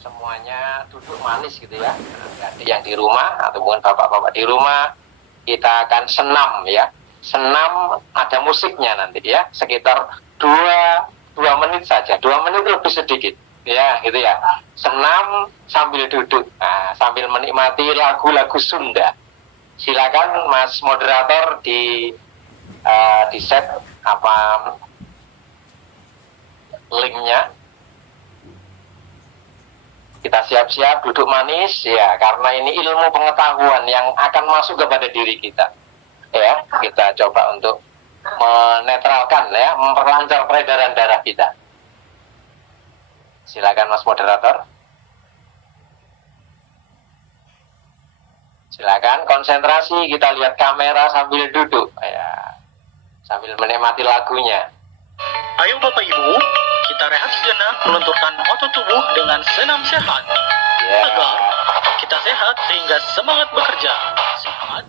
semuanya duduk manis gitu ya. Adik yang di rumah ataupun bapak-bapak di rumah, kita akan senam ya. Senam ada musiknya nanti ya, sekitar 2 menit saja, 2 menit lebih sedikit ya gitu ya. Senam sambil duduk, sambil menikmati lagu-lagu Sunda. Silakan Mas moderator di set apa linknya. Kita siap-siap duduk manis ya, karena ini ilmu pengetahuan yang akan masuk kepada diri kita ya. Kita coba untuk menetralkan ya, memperlancar peredaran darah kita. Silakan Mas moderator. Silakan konsentrasi, kita lihat kamera sambil duduk ya, sambil menikmati lagunya. Ayo Bapak Ibu, kita rehat sejenak melunturkan otot tubuh dengan senam sehat agar kita sehat sehingga semangat bekerja. Semangat.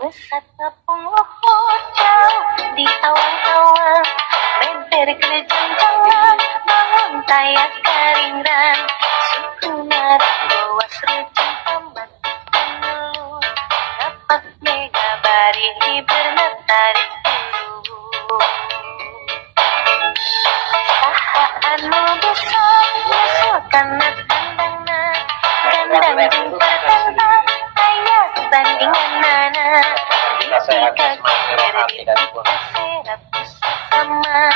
Besar tepung luhur jauh di awan-awan, beber kejanjangan, bangun tayak karingran, suku nada luas rujung amat mengeluh, dapat megabari bernatari dulu. Sahaanmu bisa usulkan tandangna, gandang jumpa tentang ayat bandingan nana. Kita sehat jasmani rohani dan sama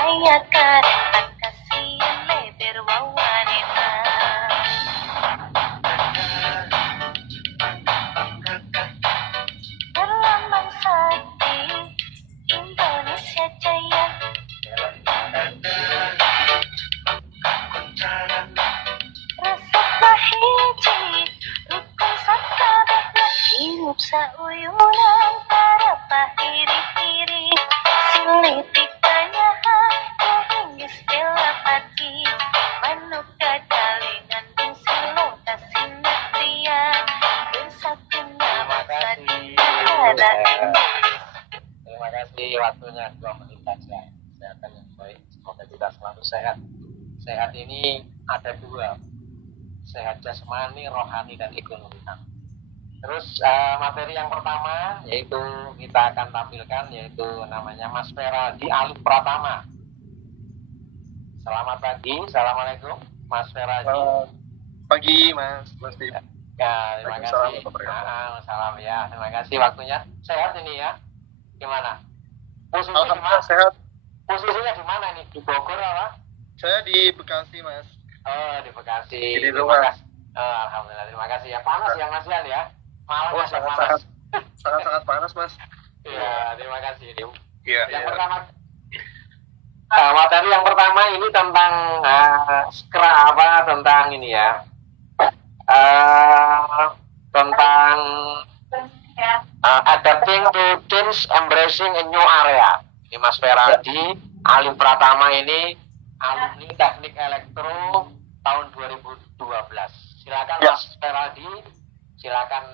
ayah karena kasihan leber wawanina. Berlambang sakti Indonesia Jaya. Resepna hiji rukun sakabehna hirup sauyunan para pahiri-hiri silitik tanyaha kehinggis telapati manuk kadalingan bungsilo kasinatria bersakuna basadi negara Indonesia. Terima kasih waktunya 2 menit saja. Kesehatan yang baik, semoga kita selalu sehat. Sehat ini ada 2, sehat jasmani, rohani, dan ekonomi. Terus materi yang pertama yaitu kita akan tampilkan, yaitu namanya Mas Feraldi Alif Pratama. Selamat pagi, assalamualaikum Mas Feraldi. Pagi Mas Steve. Ya, terima kasih. Salam ya, terima kasih waktunya. Sehat ini ya? Gimana? Posisinya di mana? Sehat. Posisinya di mana nih? Di Bogor apa? Saya di Bekasi Mas. Oh, di Bekasi. Di rumah. Alhamdulillah, terima kasih ya. Panas ya Mas Yan ya? Malam sangat panas Mas. Iya, terima kasih. Iya. Yang pertama, materi yang pertama ini tentang tentang ini ya, tentang adapting to change, embracing a new area. Ini Mas Feraldi, Ali Pratama ini alumni Teknik Elektro tahun 2012. Silakan Ya. Mas Feraldi, silakan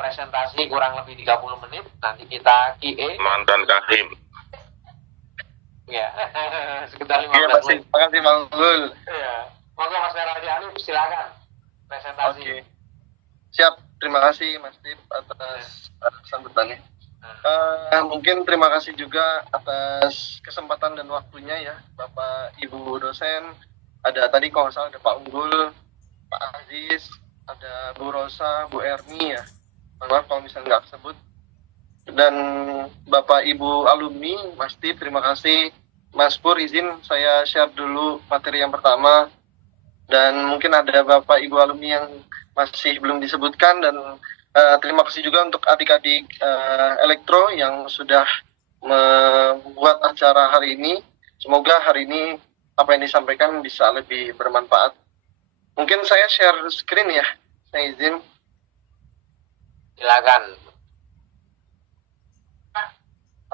presentasi kurang lebih 30 menit. Nanti kita QA. Mantan Kahim. Ya, sekitar 15 Iya, menit. Terima kasih Bang Gul. Ya. Monggo Mas Feraldi Alif, silakan presentasi. Oke. Siap, terima kasih Mas Tip atas sambutannya. Mungkin terima kasih juga atas kesempatan dan waktunya ya, Bapak Ibu dosen. Ada tadi kalau nggak salah ada Pak Unggul, Pak Aziz, ada Bu Rosa, Bu Erni ya. Maaf kalau misalnya nggak sebut. Dan Bapak Ibu alumni, Mas Tip, terima kasih. Mas Pur, izin saya share dulu materi yang pertama. Dan mungkin ada Bapak Ibu alumni yang masih belum disebutkan, dan terima kasih juga untuk adik-adik elektro yang sudah membuat acara hari ini. Semoga hari ini apa yang disampaikan bisa lebih bermanfaat. Mungkin saya share screen ya, saya izin. Silakan.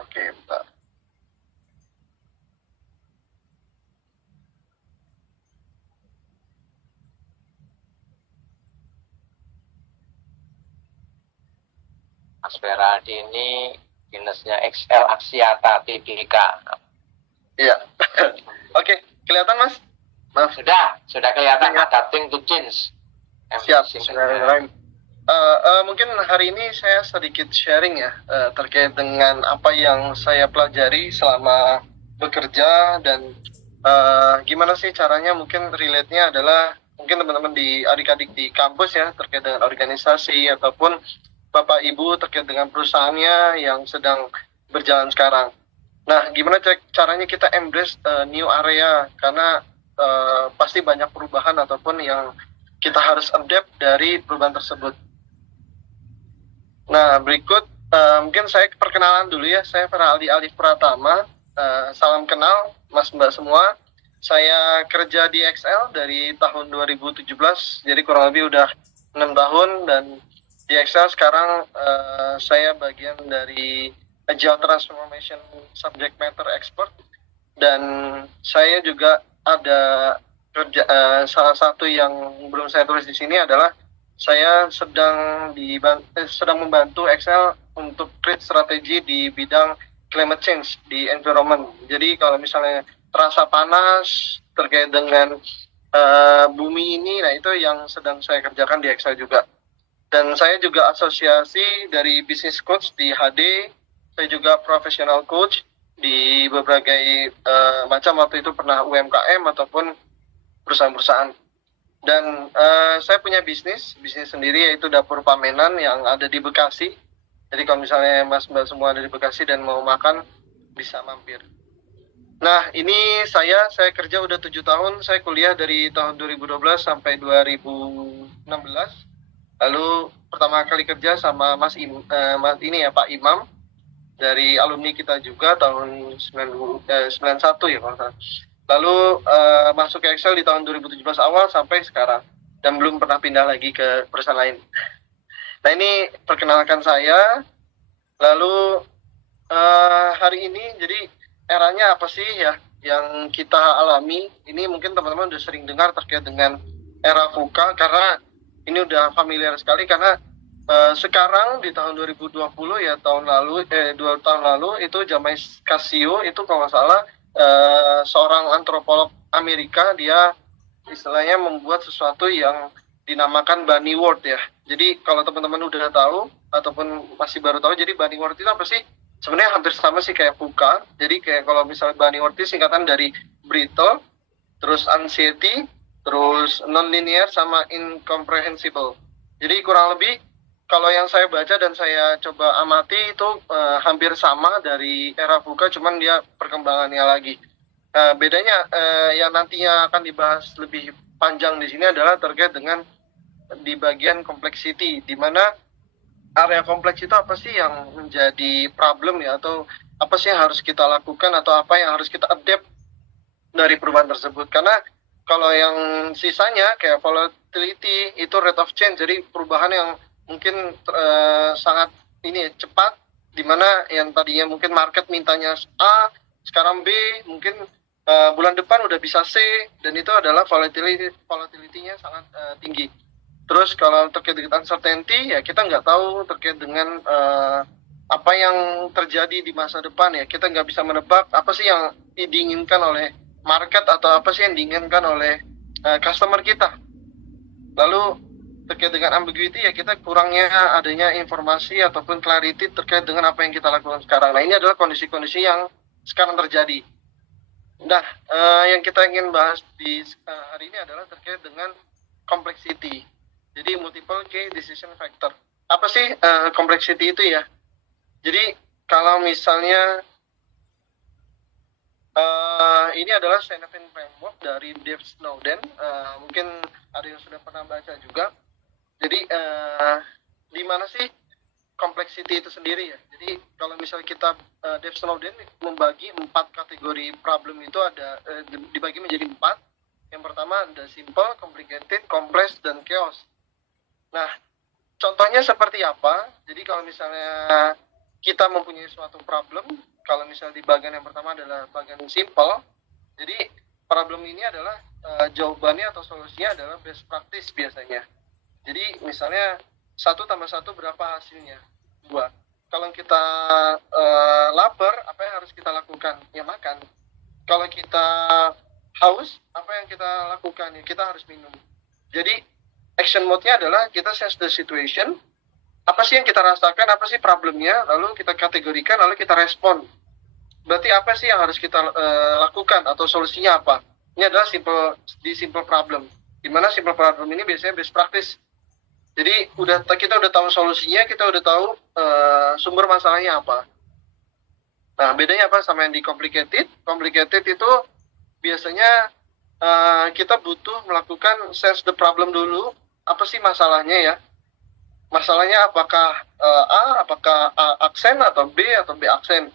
Oke, bentar. Mas Feraldi ini dinasnya XL Aksiata TBK. Iya. Oke, kelihatan Mas? Maaf. Sudah kelihatan Ya. adapting to change. Siap, Embracing Bismillahirrahmanirrahim. Mungkin hari ini saya sedikit sharing ya terkait dengan apa yang saya pelajari selama bekerja, dan gimana sih caranya. Mungkin relate-nya adalah mungkin teman-teman di adik-adik di kampus ya, terkait dengan organisasi ataupun Bapak Ibu terkait dengan perusahaannya yang sedang berjalan sekarang. Nah, gimana caranya kita embrace new area, karena pasti banyak perubahan ataupun yang kita harus adapt dari perubahan tersebut. Nah, berikut mungkin saya perkenalan dulu ya. Saya Feraldi Alif Pratama. Salam kenal Mas Mbak semua. Saya kerja di XL dari tahun 2017, jadi kurang lebih udah 6 tahun, dan di XL sekarang saya bagian dari Agile Transformation Subject Matter Expert, dan saya juga ada kerja, salah satu yang belum saya tulis di sini adalah saya sedang membantu Excel untuk create strategi di bidang climate change di environment. Jadi kalau misalnya terasa panas terkait dengan bumi ini, nah itu yang sedang saya kerjakan di Excel juga. Dan saya juga asosiasi dari business coach di HD, saya juga professional coach di berbagai macam, waktu itu pernah UMKM ataupun perusahaan-perusahaan. Dan saya punya bisnis sendiri, yaitu Dapur Pamenan yang ada di Bekasi. Jadi kalau misalnya Mas Mbak semua ada di Bekasi dan mau makan, bisa mampir. Nah, ini saya kerja udah 7 tahun, saya kuliah dari tahun 2012 sampai 2016. Lalu pertama kali kerja sama Mas ini ya, Pak Imam, dari alumni kita juga tahun 91 ya kalau salah. Lalu masuk ke Excel di tahun 2017 awal sampai sekarang, dan belum pernah pindah lagi ke perusahaan lain. Nah, ini perkenalkan saya. Lalu hari ini jadi eranya apa sih ya yang kita alami? Ini mungkin teman-teman udah sering dengar terkait dengan era VUCA, karena ini udah familiar sekali, karena sekarang di tahun 2020 ya, 2 tahun lalu itu James Casio itu kalau nggak salah seorang antropolog Amerika, dia istilahnya membuat sesuatu yang dinamakan Bunny Word ya. Jadi kalau teman-teman udah tahu ataupun masih baru tahu, jadi Bunny Word itu apa sih? Sebenarnya hampir sama sih kayak VUCA. Jadi kayak kalau misalnya Bunny Word itu singkatan dari brittle, terus anxiety, terus non-linear, sama incomprehensible. Jadi kurang lebih kalau yang saya baca dan saya coba amati itu hampir sama dari era VUCA, cuman dia perkembangannya lagi. Bedanya yang nantinya akan dibahas lebih panjang di sini adalah terkait dengan di bagian complexity, di mana area kompleks itu apa sih yang menjadi problem ya, atau apa sih yang harus kita lakukan, atau apa yang harus kita adapt dari perubahan tersebut. Karena kalau yang sisanya kayak volatility itu rate of change, jadi perubahan yang mungkin sangat ini ya, cepat, dimana yang tadinya mungkin market mintanya A, sekarang B, mungkin bulan depan udah bisa C, dan itu adalah volatility-nya sangat tinggi. Terus kalau terkait dengan uncertainty, ya kita nggak tahu terkait dengan apa yang terjadi di masa depan ya. Kita nggak bisa menebak apa sih yang diinginkan oleh market atau apa sih yang diinginkan oleh customer kita. Lalu terkait dengan ambiguity ya kita kurangnya adanya informasi ataupun clarity terkait dengan apa yang kita lakukan sekarang. Nah ini adalah kondisi-kondisi yang sekarang terjadi. Nah yang kita ingin bahas di hari ini adalah terkait dengan complexity. Jadi multiple key decision factor. Apa sih complexity itu ya? Jadi kalau misalnya ini adalah Sennepin Framework dari Dave Snowden. Mungkin ada yang sudah pernah baca juga. Jadi di mana sih complexity itu sendiri ya? Jadi kalau misalnya kita Dave Snowden membagi 4 kategori problem itu ada dibagi menjadi 4. Yang pertama ada simple, complicated, complex, dan chaos. Nah, contohnya seperti apa? Jadi kalau misalnya kita mempunyai suatu problem, kalau misalnya di bagian yang pertama adalah bagian simple, jadi problem ini adalah jawabannya atau solusinya adalah best practice biasanya. Jadi misalnya 1 tambah 1 berapa hasilnya? 2. Kalau kita lapar, apa yang harus kita lakukan? Ya makan. Kalau kita haus, apa yang kita lakukan? Ya kita harus minum. Jadi action mode-nya adalah kita sense the situation, apa sih yang kita rasakan, apa sih problemnya, lalu kita kategorikan, lalu kita respon. Berarti apa sih yang harus kita lakukan atau solusinya apa? Ini adalah simple problem. Dimana simple problem ini biasanya best practice. Jadi kita udah tahu solusinya, kita udah tahu sumber masalahnya apa. Nah bedanya apa sama yang di complicated? Complicated itu biasanya kita butuh melakukan sense the problem dulu. Apa sih masalahnya ya? Masalahnya apakah A, apakah A aksen atau B aksen.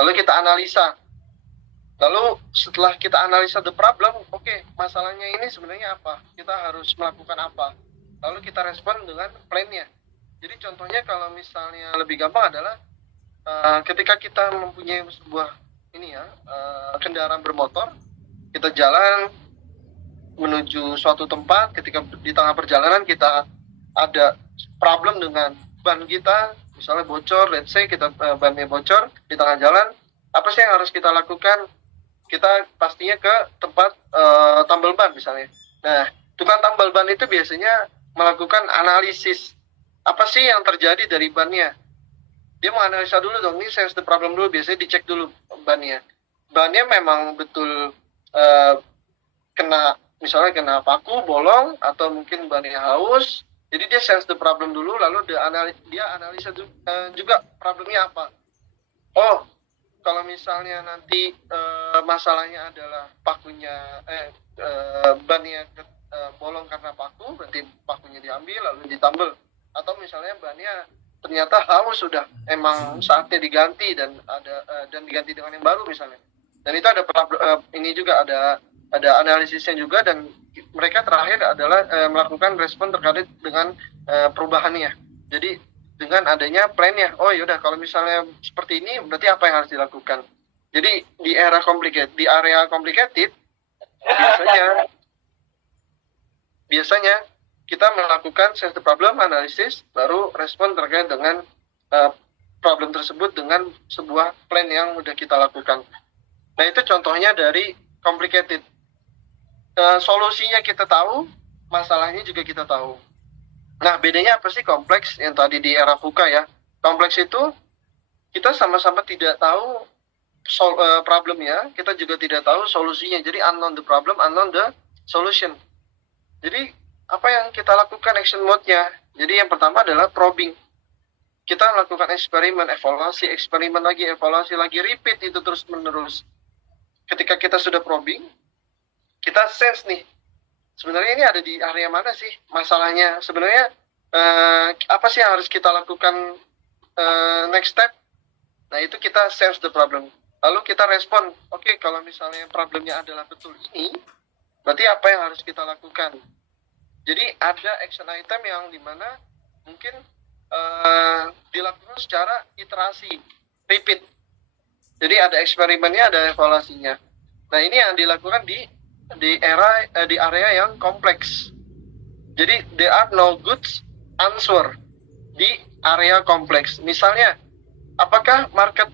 Lalu kita analisa. Lalu setelah kita analisa the problem, oke, masalahnya ini sebenarnya apa? Kita harus melakukan apa? Lalu kita respon dengan plan-nya. Jadi contohnya kalau misalnya lebih gampang adalah ketika kita mempunyai sebuah kendaraan bermotor, kita jalan menuju suatu tempat, ketika di tengah perjalanan kita ada problem dengan ban kita, misalnya bocor, let's say kita bannya bocor di tengah jalan, apa sih yang harus kita lakukan? Kita pastinya ke tempat tambal ban misalnya. Nah, tukang tambal ban itu biasanya melakukan analisis apa sih yang terjadi dari bannya. Dia mau analisa dulu dong, ini sense the problem dulu, biasanya dicek dulu bannya. Bannya memang betul misalnya kena paku, bolong, atau mungkin bannya haus. Jadi dia sense the problem dulu, lalu dia analisa juga problemnya apa. Oh, kalau misalnya nanti masalahnya adalah bannya bolong karena paku, berarti pakunya diambil lalu ditambal. Atau misalnya bannya ternyata haus sudah, emang saatnya diganti dan diganti dengan yang baru misalnya. Dan itu ada ini juga ada analisisnya juga, dan mereka terakhir adalah melakukan respon terkait dengan perubahannya. Jadi dengan adanya plan-nya, oh yaudah kalau misalnya seperti ini berarti apa yang harus dilakukan. Jadi di area complicated biasanya kita melakukan sense the problem analysis, baru respon terkait dengan problem tersebut dengan sebuah plan yang udah kita lakukan. Nah itu contohnya dari complicated. Solusinya kita tahu, masalahnya juga kita tahu. Nah bedanya apa sih kompleks yang tadi di era VUCA ya? Kompleks itu kita sama-sama tidak tahu problemnya, kita juga tidak tahu solusinya. Jadi unknown the problem, unknown the solution. Jadi apa yang kita lakukan action mode-nya? Jadi yang pertama adalah probing. Kita melakukan eksperimen, evaluasi, eksperimen lagi, evaluasi lagi, repeat itu terus menerus. Ketika kita sudah probing, kita sense nih, sebenarnya ini ada di area mana sih masalahnya? Sebenarnya apa sih yang harus kita lakukan next step? Nah itu kita sense the problem. Lalu kita respon, oke, kalau misalnya problemnya adalah betul ini, berarti apa yang harus kita lakukan? Jadi ada action item yang dimana mungkin dilakukan secara iterasi, repeat. Jadi ada eksperimennya, ada evaluasinya. Nah, ini yang dilakukan di area yang kompleks. Jadi there are no good answer di area kompleks. Misalnya, apakah market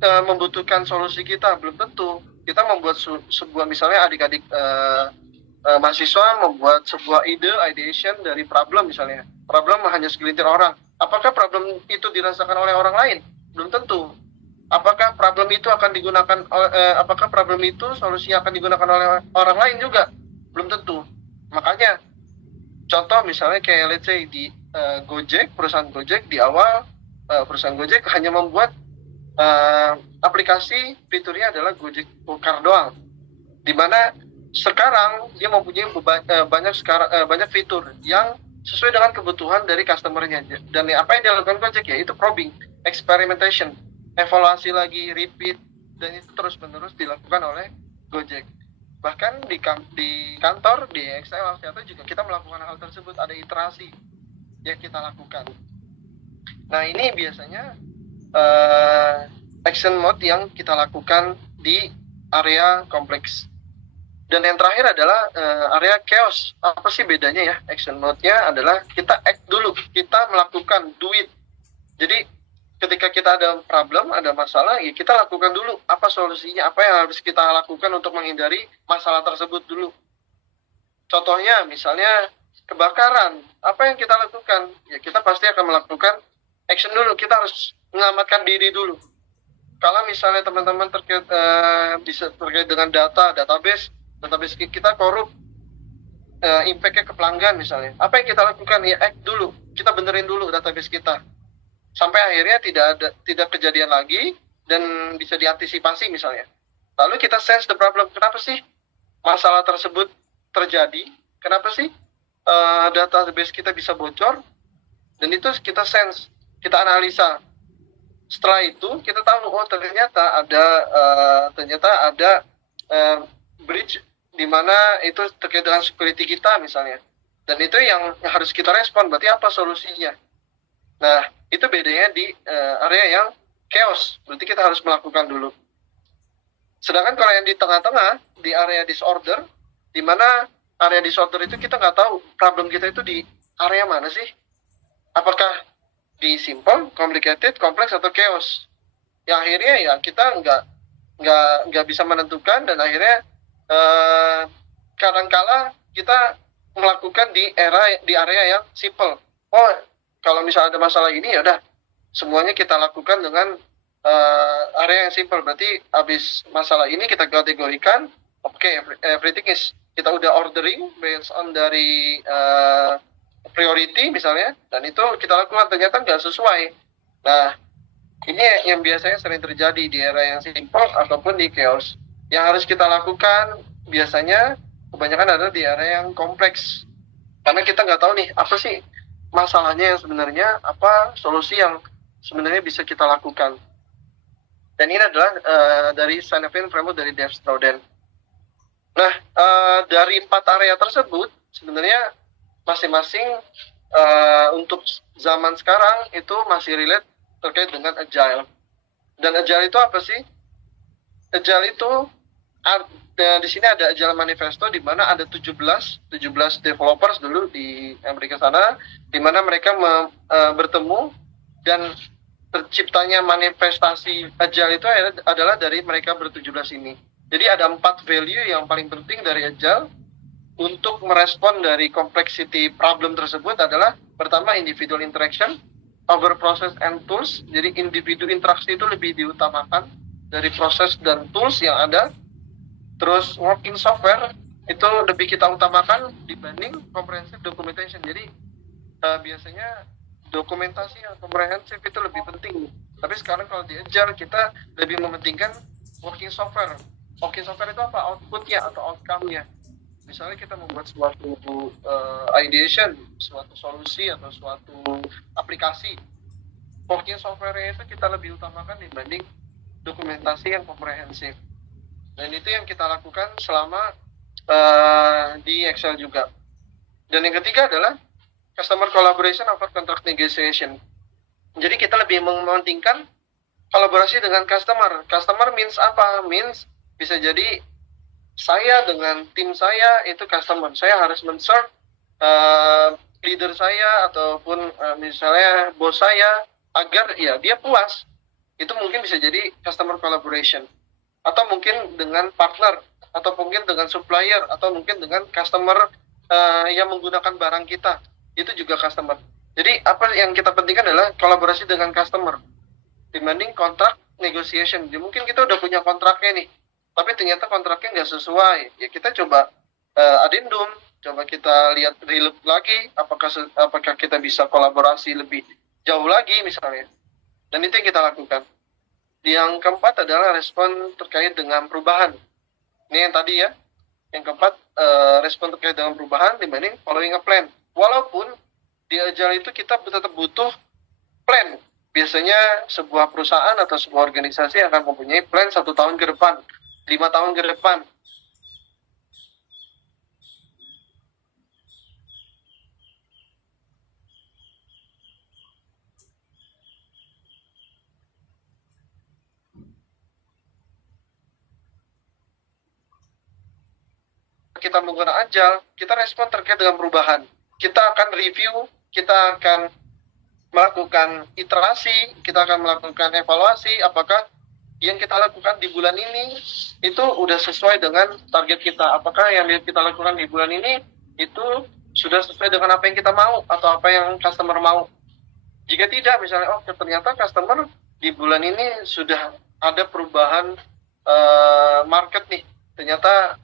membutuhkan solusi kita? Belum tentu. Kita membuat sebuah, misalnya adik-adik mahasiswa membuat sebuah ideation dari problem misalnya. Problem hanya segelintir orang. Apakah problem itu dirasakan oleh orang lain? Belum tentu. Apakah problem itu akan digunakan? Apakah problem itu solusinya akan digunakan oleh orang lain juga? Belum tentu. Makanya contoh misalnya kayak let's say di Gojek, perusahaan Gojek di awal perusahaan Gojek hanya membuat aplikasi fiturnya adalah Gojek Car doang. Dimana sekarang dia mempunyai banyak fitur yang sesuai dengan kebutuhan dari customernya. Dan apa yang dilakukan Gojek ya itu probing, experimentation, evaluasi lagi, repeat, dan itu terus-menerus dilakukan oleh Gojek. Bahkan di kantor, di Excel ternyata juga kita melakukan hal tersebut, ada iterasi yang kita lakukan. Nah, ini biasanya action mode yang kita lakukan di area kompleks. Dan yang terakhir adalah area chaos. Apa sih bedanya ya? Action mode-nya adalah kita act dulu, kita melakukan, do it. Jadi ketika kita ada problem, ada masalah, ya kita lakukan dulu apa solusinya, apa yang harus kita lakukan untuk menghindari masalah tersebut dulu. Contohnya misalnya kebakaran, apa yang kita lakukan? Ya kita pasti akan melakukan action dulu, kita harus menyelamatkan diri dulu. Kalau misalnya teman-teman terkait dengan database kita korup, impact-nya ke pelanggan misalnya. Apa yang kita lakukan? Ya act dulu, kita benerin dulu database kita. Sampai akhirnya tidak kejadian lagi dan bisa diantisipasi misalnya. Lalu kita sense the problem. Kenapa sih masalah tersebut terjadi? Kenapa sih database kita bisa bocor? Dan itu kita sense, kita analisa. Setelah itu kita tahu, oh ternyata ada breach di mana itu terkait dengan security kita misalnya. Dan itu yang harus kita respon. Berarti apa solusinya? Nah, itu bedanya di area yang chaos. Berarti kita harus melakukan dulu. Sedangkan kalau yang di tengah-tengah, di area disorder, di mana area disorder itu kita nggak tahu problem kita itu di area mana sih? Apakah di simple, complicated, kompleks, atau chaos? Yang akhirnya ya kita nggak bisa menentukan, dan akhirnya kadangkala kita melakukan di area yang simple. Oh, kalau misalnya ada masalah ini, ya udah semuanya kita lakukan dengan area yang simple. Berarti habis masalah ini kita kategorikan, everything is, kita udah ordering based on dari priority misalnya, dan itu kita lakukan ternyata nggak sesuai. Nah, ini yang biasanya sering terjadi di area yang simple ataupun di chaos. Yang harus kita lakukan biasanya kebanyakan adalah di area yang kompleks, karena kita nggak tahu nih apa sih masalahnya yang sebenarnya, apa solusi yang sebenarnya bisa kita lakukan. Dan ini adalah dari Sanefin framework dari Dave Strouden. Nah, dari 4 area tersebut sebenarnya masing-masing untuk zaman sekarang itu masih relate terkait dengan agile. Dan agile itu apa sih? Agile itu di sini ada Agile Manifesto, di mana ada 17 developers dulu di Amerika sana, di mana mereka bertemu, dan terciptanya manifestasi Agile itu adalah dari mereka ber-17 ini. Jadi ada 4 value yang paling penting dari Agile untuk merespon dari complexity problem tersebut adalah, pertama, individual interaction over process and tools. Jadi individu interaksi itu lebih diutamakan dari proses dan tools yang ada. Terus working software itu lebih kita utamakan dibanding comprehensive documentation. Jadi biasanya dokumentasi yang komprehensif itu lebih penting. Tapi sekarang kalau di Agile kita lebih mementingkan working software. Working software itu apa? Outputnya atau outcome-nya. Misalnya kita membuat suatu ideation, suatu solusi atau suatu aplikasi. Working software-nya itu kita lebih utamakan dibanding dokumentasi yang komprehensif. Dan itu yang kita lakukan selama di Excel juga. Dan yang ketiga adalah customer collaboration over contract negotiation. Jadi kita lebih mementingkan kolaborasi dengan customer. Customer means apa? Means bisa jadi saya dengan tim saya itu customer. Saya harus men-serve leader saya ataupun misalnya bos saya agar ya dia puas. Itu mungkin bisa jadi customer collaboration. Atau mungkin dengan partner, atau mungkin dengan supplier, atau mungkin dengan customer yang menggunakan barang kita. Itu juga customer. Jadi apa yang kita pentingkan adalah kolaborasi dengan customer dibanding kontrak negotiation. Jadi, mungkin kita udah punya kontraknya nih, tapi ternyata kontraknya nggak sesuai. Ya kita coba addendum, coba kita lihat relook lagi, apakah kita bisa kolaborasi lebih jauh lagi misalnya. Dan itu yang kita lakukan. Yang keempat adalah respon terkait dengan perubahan. Ini yang tadi ya. Yang keempat, respon terkait dengan perubahan dibanding following a plan. Walaupun di Agile itu kita tetap butuh plan. Biasanya sebuah perusahaan atau sebuah organisasi akan mempunyai plan 1 tahun ke depan, 5 tahun ke depan. Kita menggunakan Agile, kita respon terkait dengan perubahan. Kita akan review, kita akan melakukan iterasi, kita akan melakukan evaluasi apakah yang kita lakukan di bulan ini itu udah sesuai dengan target kita. Apakah yang kita lakukan di bulan ini itu sudah sesuai dengan apa yang kita mau atau apa yang customer mau. Jika tidak, misalnya ternyata customer di bulan ini sudah ada perubahan market nih. Ternyata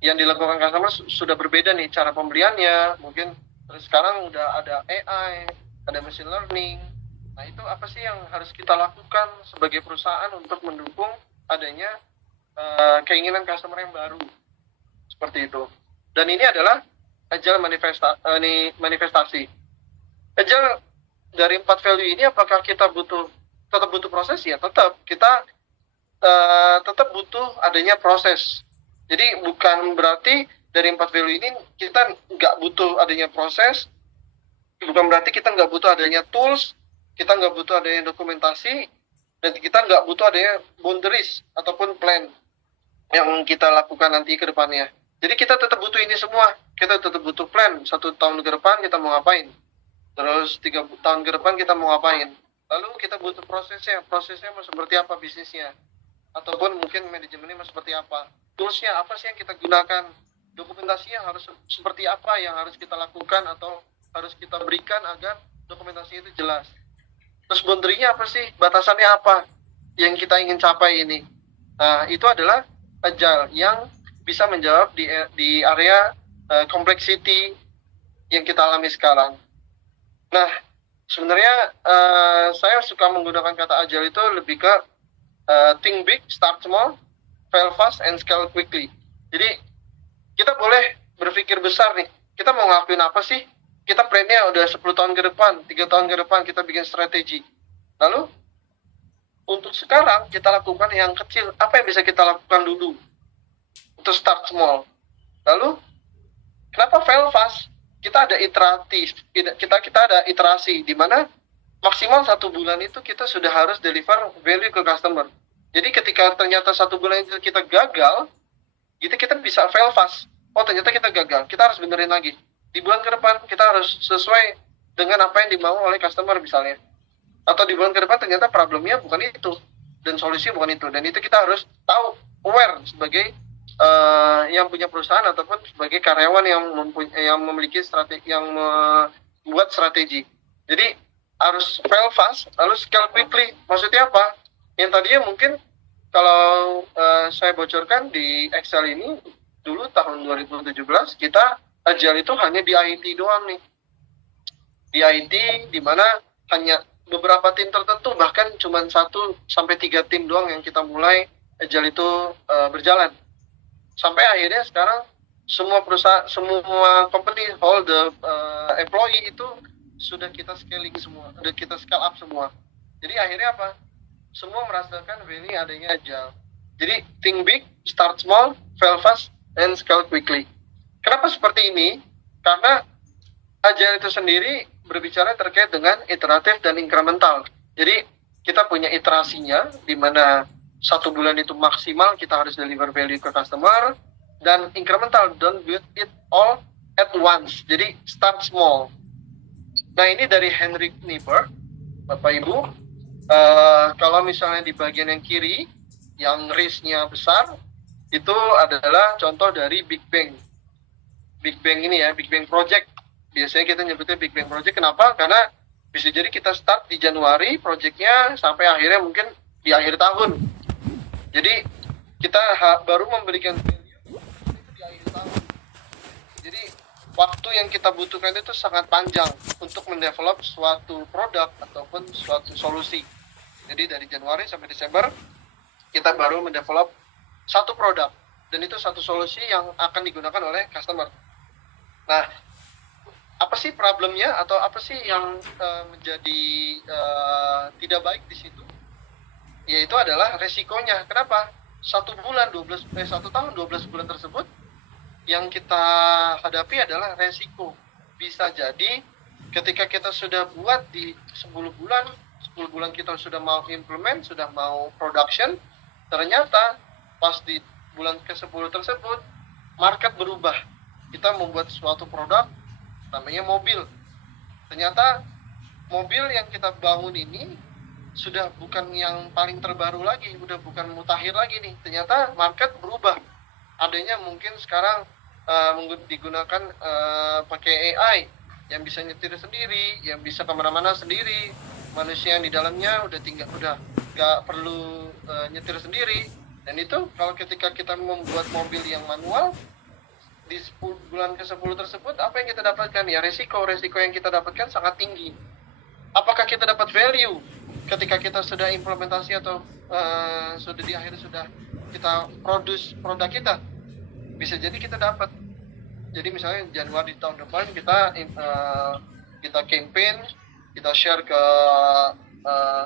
yang dilakukan customer sudah berbeda nih cara pembeliannya, mungkin terus sekarang udah ada AI, ada machine learning. Nah itu apa sih yang harus kita lakukan sebagai perusahaan untuk mendukung adanya keinginan customer yang baru seperti itu. Dan ini adalah Agile manifestasi. Agile dari 4 value ini apakah kita tetap butuh proses? Ya tetap, kita tetap butuh adanya proses. Jadi bukan berarti dari 4 value ini kita nggak butuh adanya proses, bukan berarti kita nggak butuh adanya tools, kita nggak butuh adanya dokumentasi, dan kita nggak butuh adanya boundaries ataupun plan yang kita lakukan nanti ke depannya. Jadi kita tetap butuh ini semua. Kita tetap butuh plan. 1 tahun ke depan kita mau ngapain. Terus 3 tahun ke depan kita mau ngapain. Lalu kita butuh prosesnya. Prosesnya mau seperti apa bisnisnya. Ataupun mungkin manajemennya mau seperti apa. Toolsnya apa sih yang kita gunakan. Dokumentasinya harus seperti apa yang harus kita lakukan atau harus kita berikan agar dokumentasinya itu jelas. Terus boundary-nya apa sih? Batasannya apa yang kita ingin capai ini. Nah, itu adalah Agile yang bisa menjawab di area complexity yang kita alami sekarang. Nah, sebenarnya saya suka menggunakan kata Agile itu lebih ke think big, start small, fail fast, and scale quickly. Jadi, kita boleh berpikir besar nih. Kita mau ngelakuin apa sih? Kita plan-nya udah 10 tahun ke depan, 3 tahun ke depan, kita bikin strategi. Lalu, untuk sekarang, kita lakukan yang kecil. Apa yang bisa kita lakukan dulu? Untuk start small. Lalu, kenapa fail fast? Kita ada iteratif. Kita ada iterasi, di mana maksimal 1 bulan itu kita sudah harus deliver value ke customer. Jadi ketika ternyata 1 bulan itu kita gagal, kita bisa fail fast. Oh ternyata kita gagal, kita harus benerin lagi. Di bulan ke depan kita harus sesuai dengan apa yang dimau oleh customer misalnya. Atau di bulan ke depan ternyata problemnya bukan itu dan solusinya bukan itu. Dan itu kita harus tahu, aware sebagai yang punya perusahaan ataupun sebagai karyawan yang memiliki strategi, yang membuat strategi. Jadi harus fail fast, lalu scale quickly. Maksudnya apa? Yang tadinya mungkin kalau saya bocorkan di Excel ini dulu tahun 2017 kita Agile itu hanya di IT doang nih. Di IT di mana hanya beberapa tim tertentu, bahkan cuma 1 sampai 3 tim doang yang kita mulai Agile itu berjalan. Sampai akhirnya sekarang semua perusahaan, semua company, all the employee itu sudah kita scaling semua, sudah kita scale up semua. Jadi akhirnya apa? Semua merasakan value adanya Agile. Jadi think big, start small, fail fast, and scale quickly. Kenapa seperti ini? Karena Agile itu sendiri berbicara terkait dengan iteratif dan incremental. Jadi kita punya iterasinya, di mana 1 bulan itu maksimal kita harus deliver value ke customer, dan incremental, don't build it all at once. Jadi start small. Nah, ini dari Henrik Niebuhr, Bapak Ibu. Kalau misalnya di bagian yang kiri, yang risk-nya besar, itu adalah contoh dari Big Bang. Big Bang ini ya, Big Bang Project. Biasanya kita nyebutnya Big Bang Project. Kenapa? Karena bisa jadi kita start di Januari, projectnya sampai akhirnya mungkin di akhir tahun. Jadi kita baru memberikan value itu di akhir tahun. Jadi waktu yang kita butuhkan itu sangat panjang untuk mendevelop suatu produk ataupun suatu solusi. Jadi dari Januari sampai Desember kita baru mendevelop satu produk, dan itu satu solusi yang akan digunakan oleh customer. Nah, apa sih problemnya atau apa sih yang menjadi tidak baik di situ? Yaitu adalah resikonya. Kenapa? 1 tahun 12 bulan tersebut yang kita hadapi adalah resiko. Bisa jadi ketika kita sudah buat di 10 bulan kita sudah mau implement, sudah mau production, ternyata pas di bulan ke-10 tersebut market berubah. Kita membuat suatu produk namanya mobil. Ternyata mobil yang kita bangun ini sudah bukan yang paling terbaru lagi, udah bukan mutakhir lagi nih. Ternyata market berubah. Adanya mungkin sekarang digunakan pakai AI yang bisa nyetir sendiri, yang bisa kemana-mana sendiri. Manusia yang di dalamnya udah nggak perlu nyetir sendiri. Dan itu kalau ketika kita membuat mobil yang manual, di bulan ke-10 tersebut, apa yang kita dapatkan? Ya resiko yang kita dapatkan sangat tinggi. Apakah kita dapat value ketika kita sudah implementasi atau sudah di akhir sudah kita produce produk kita? Bisa jadi kita dapat. Jadi misalnya Januari tahun depan kita campaign, kita share ke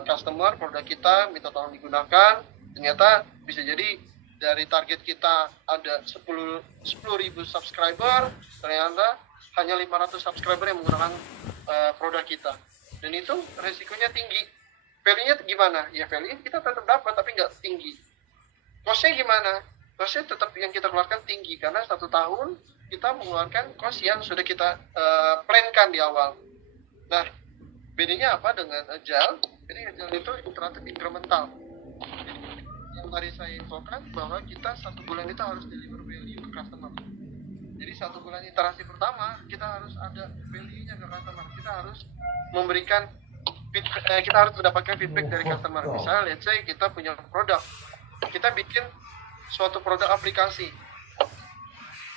customer produk kita, minta tolong digunakan. Ternyata bisa jadi dari target kita ada 10.000 subscriber, ternyata hanya 500 subscriber yang menggunakan produk kita. Dan itu resikonya tinggi. Value-nya gimana? Ya value kita tetap dapat, tapi nggak tinggi. Cost-nya gimana? Cost-nya tetap yang kita keluarkan tinggi, karena 1 tahun kita mengeluarkan cost yang sudah kita plankan di awal. Nah, bedanya apa dengan Agile? Jadi Agile itu iteratif incremental. Yang tadi saya infokan bahwa kita 1 bulan itu harus deliver value ke customer. Jadi 1 bulan iterasi pertama kita harus ada value-nya ke customer. Kita harus memberikan kita harus mendapatkan feedback dari customer. Misalnya let's say kita punya produk, kita bikin suatu produk aplikasi.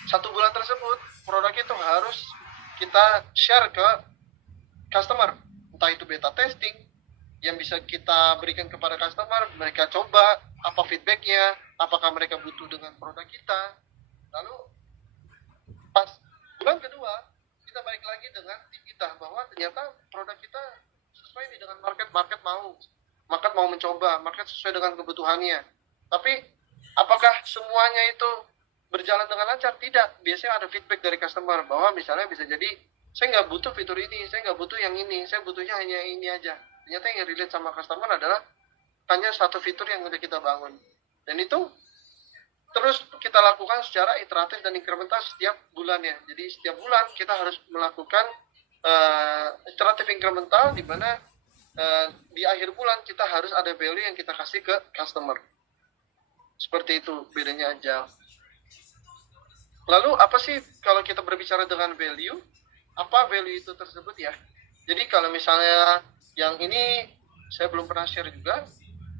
1 bulan tersebut produk itu harus kita share ke customer, entah itu beta testing yang bisa kita berikan kepada customer, mereka coba apa feedbacknya, apakah mereka butuh dengan produk kita. Lalu pas bulan kedua kita balik lagi dengan tim kita bahwa ternyata produk kita sesuai nih dengan market mau mencoba, market sesuai dengan kebutuhannya. Tapi apakah semuanya itu berjalan dengan lancar? Tidak. Biasanya ada feedback dari customer bahwa misalnya bisa jadi saya nggak butuh fitur ini, saya nggak butuh yang ini, saya butuhnya hanya ini aja. Ternyata yang relate sama customer adalah hanya satu fitur yang udah kita bangun. Dan itu terus kita lakukan secara iteratif dan incremental setiap bulannya. Jadi setiap bulan kita harus melakukan iteratif incremental, di mana di akhir bulan kita harus ada value yang kita kasih ke customer. Seperti itu bedanya aja. Lalu apa sih kalau kita berbicara dengan value? Apa value itu tersebut ya? Jadi kalau misalnya yang ini saya belum pernah share juga.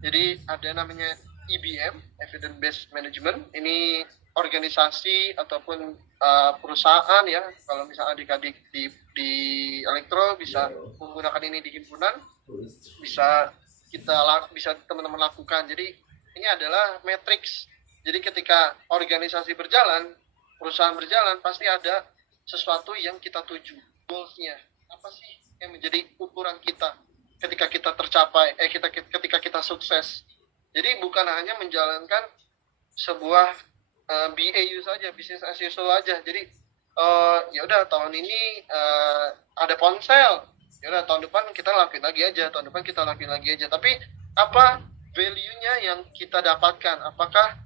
Jadi ada namanya EBM, Evidence Based Management. Ini organisasi ataupun perusahaan ya. Kalau misalnya adik-adik di elektro bisa menggunakan ini di himpunan, bisa teman-teman lakukan. Jadi ini adalah matrix. Jadi ketika organisasi berjalan, perusahaan berjalan, pasti ada sesuatu yang kita tuju, goals-nya. Apa sih yang menjadi ukuran kita ketika kita tercapai, ketika kita sukses. Jadi bukan hanya menjalankan sebuah BAU saja, business as usual aja. Jadi ya udah tahun ini ada ponsel, ya udah tahun depan kita lakuin lagi aja, tapi apa value-nya yang kita dapatkan, apakah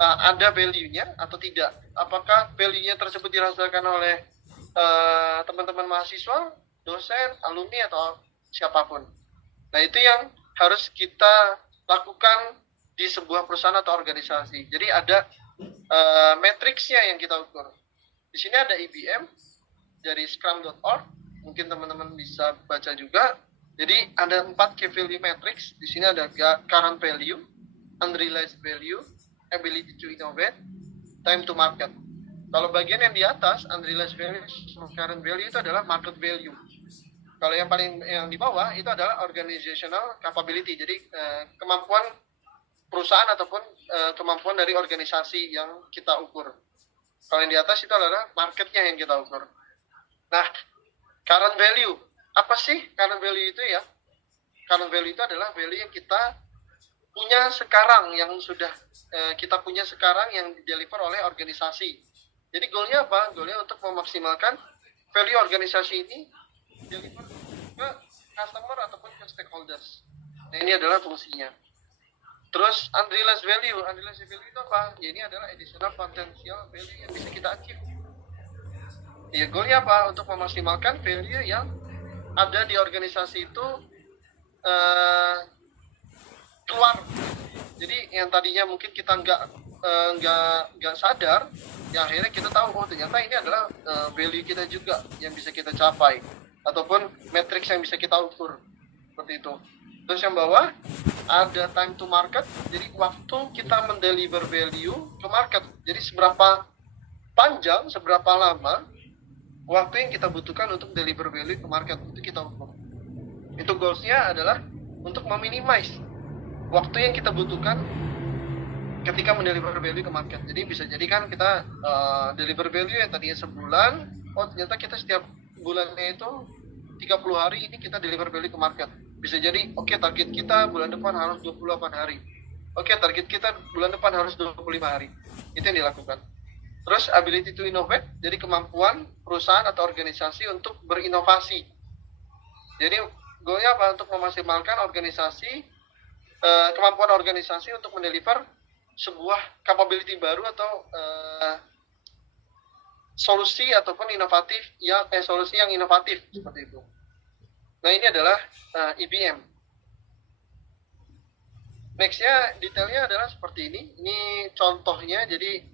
ada value-nya atau tidak, apakah value-nya tersebut dirasakan oleh teman-teman mahasiswa, dosen, alumni, atau siapapun. Nah, itu yang harus kita lakukan di sebuah perusahaan atau organisasi. Jadi ada matriksnya yang kita ukur. Di sini ada IBM dari scrum.org, mungkin teman-teman bisa baca juga. Jadi ada 4 key value matrix. Di sini ada current value, unrealized value, ability to innovate, time to market. Kalau bagian yang di atas, unrealized value, current value itu adalah market value. Kalau yang di bawah itu adalah organizational capability. Jadi kemampuan perusahaan ataupun kemampuan dari organisasi yang kita ukur. Kalau yang di atas itu adalah marketnya yang kita ukur. Nah, current value. Apa sih current value itu ya? Current value itu adalah value yang kita punya sekarang, yang sudah kita punya sekarang yang di-deliver oleh organisasi. Jadi goalnya apa? Goalnya untuk memaksimalkan value organisasi ini deliver ke customer ataupun ke stakeholders. Nah, ini adalah fungsinya. Terus unrealized value itu apa? Ya, ini adalah additional potential value yang bisa kita achieve. Ya, goalnya apa? Untuk memaksimalkan value yang ada di organisasi itu keluar. Jadi yang tadinya mungkin kita nggak sadar, ya akhirnya kita tahu, oh ternyata ini adalah value kita juga yang bisa kita capai, ataupun matrix yang bisa kita ukur, seperti itu. Terus yang bawah ada time to market, jadi waktu kita mendeliver value ke market. Jadi seberapa panjang, seberapa lama waktu yang kita butuhkan untuk deliver value ke market, itu kita ukur. Itu goals-nya adalah untuk meminimize waktu yang kita butuhkan ketika mendeliver value ke market. Jadi bisa jadi kan kita deliver value yang tadinya sebulan, oh ternyata kita setiap bulannya itu 30 hari ini kita deliver value ke market. Bisa jadi, oke, target kita bulan depan harus 28 hari. Oke, target kita bulan depan harus 25 hari. Itu yang dilakukan. Terus ability to innovate, jadi kemampuan perusahaan atau organisasi untuk berinovasi. Jadi goalnya apa? Untuk memaksimalkan organisasi, kemampuan organisasi untuk mendeliver sebuah capability baru atau solusi ataupun inovatif, solusi yang inovatif, seperti itu. Nah, ini adalah IBM. Next-nya, detailnya adalah seperti ini. Ini contohnya, jadi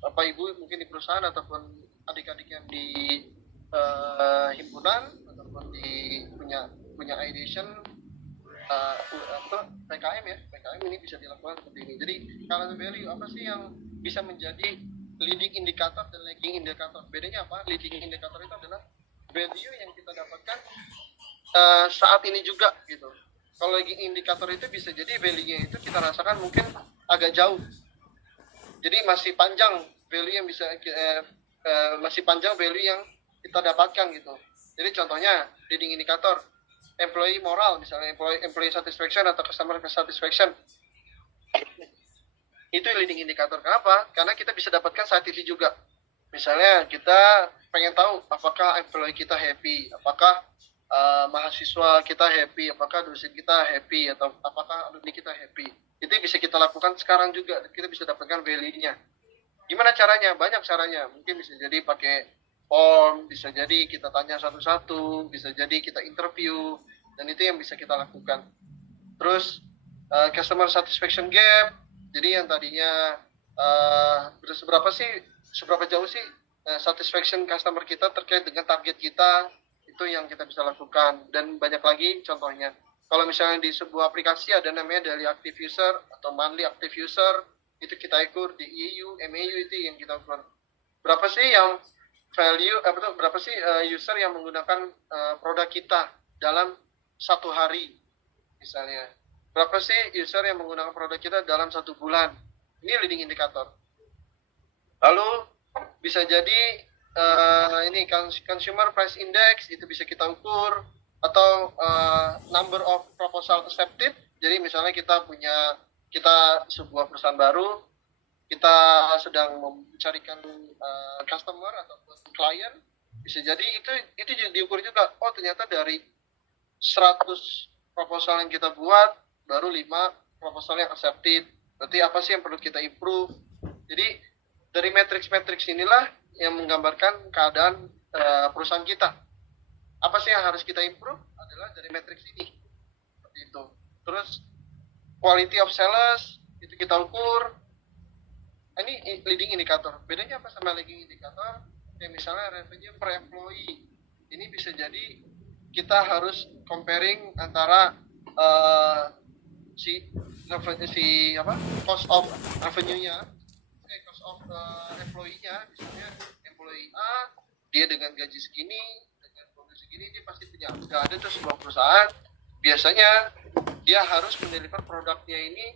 Bapak Ibu mungkin di perusahaan ataupun adik-adik yang di himpunan ataupun di punya ideation PKM ya, PKM ini bisa dilakukan seperti ini. Jadi current value apa sih yang bisa menjadi leading indicator dan lagging indicator? Bedanya apa? Leading indicator itu adalah value yang kita dapatkan saat ini juga gitu. Kalau lagging indicator itu bisa jadi value-nya itu kita rasakan mungkin agak jauh. Jadi masih panjang value yang bisa masih panjang value yang kita dapatkan gitu. Jadi contohnya leading indicator employee moral, misalnya employee satisfaction atau customer satisfaction. Itu leading indicator. Kenapa? Karena kita bisa dapatkan saat itu juga. Misalnya kita pengen tahu apakah employee kita happy, apakah mahasiswa kita happy, apakah dosen kita happy, atau apakah alumni kita happy. Itu bisa kita lakukan sekarang juga, kita bisa dapatkan value-nya. Gimana caranya? Banyak caranya. Mungkin bisa jadi pakai form, bisa jadi kita tanya satu-satu, bisa jadi kita interview, dan itu yang bisa kita lakukan. Terus customer satisfaction gap, jadi yang tadinya seberapa jauh sih satisfaction customer kita terkait dengan target kita, itu yang kita bisa lakukan. Dan banyak lagi contohnya. Kalau misalnya di sebuah aplikasi ada namanya daily active user atau monthly active user, itu kita ukur di EU, MAU, itu yang kita ukur. Berapa sih yang berapa sih user yang menggunakan produk kita dalam satu hari misalnya. Berapa sih user yang menggunakan produk kita dalam satu bulan. Ini leading indicator. Lalu bisa jadi ini consumer price index, itu bisa kita ukur. Atau number of proposal accepted. Jadi misalnya kita sebuah perusahaan baru, kita sedang mencarikan customer ataupun klien, bisa jadi itu juga diukur juga. Oh, ternyata dari 100 proposal yang kita buat baru 5 proposal yang accepted. Berarti apa sih yang perlu kita improve? Jadi dari matriks-matriks inilah yang menggambarkan keadaan perusahaan kita. Apa sih yang harus kita improve? Adalah dari matriks ini. Seperti itu. Terus quality of sales itu kita ukur. Ini leading indicator. Bedanya apa sama leading indicator? Kayak misalnya revenue per employee. Ini bisa jadi kita harus comparing antara cost of revenue-nya, cost of employee-nya. Misalnya employee A, dia dengan gaji segini, dengan bonus segini, dia pasti punya. Nggak ada tuh sebuah perusahaan, biasanya dia harus mendeliver produknya ini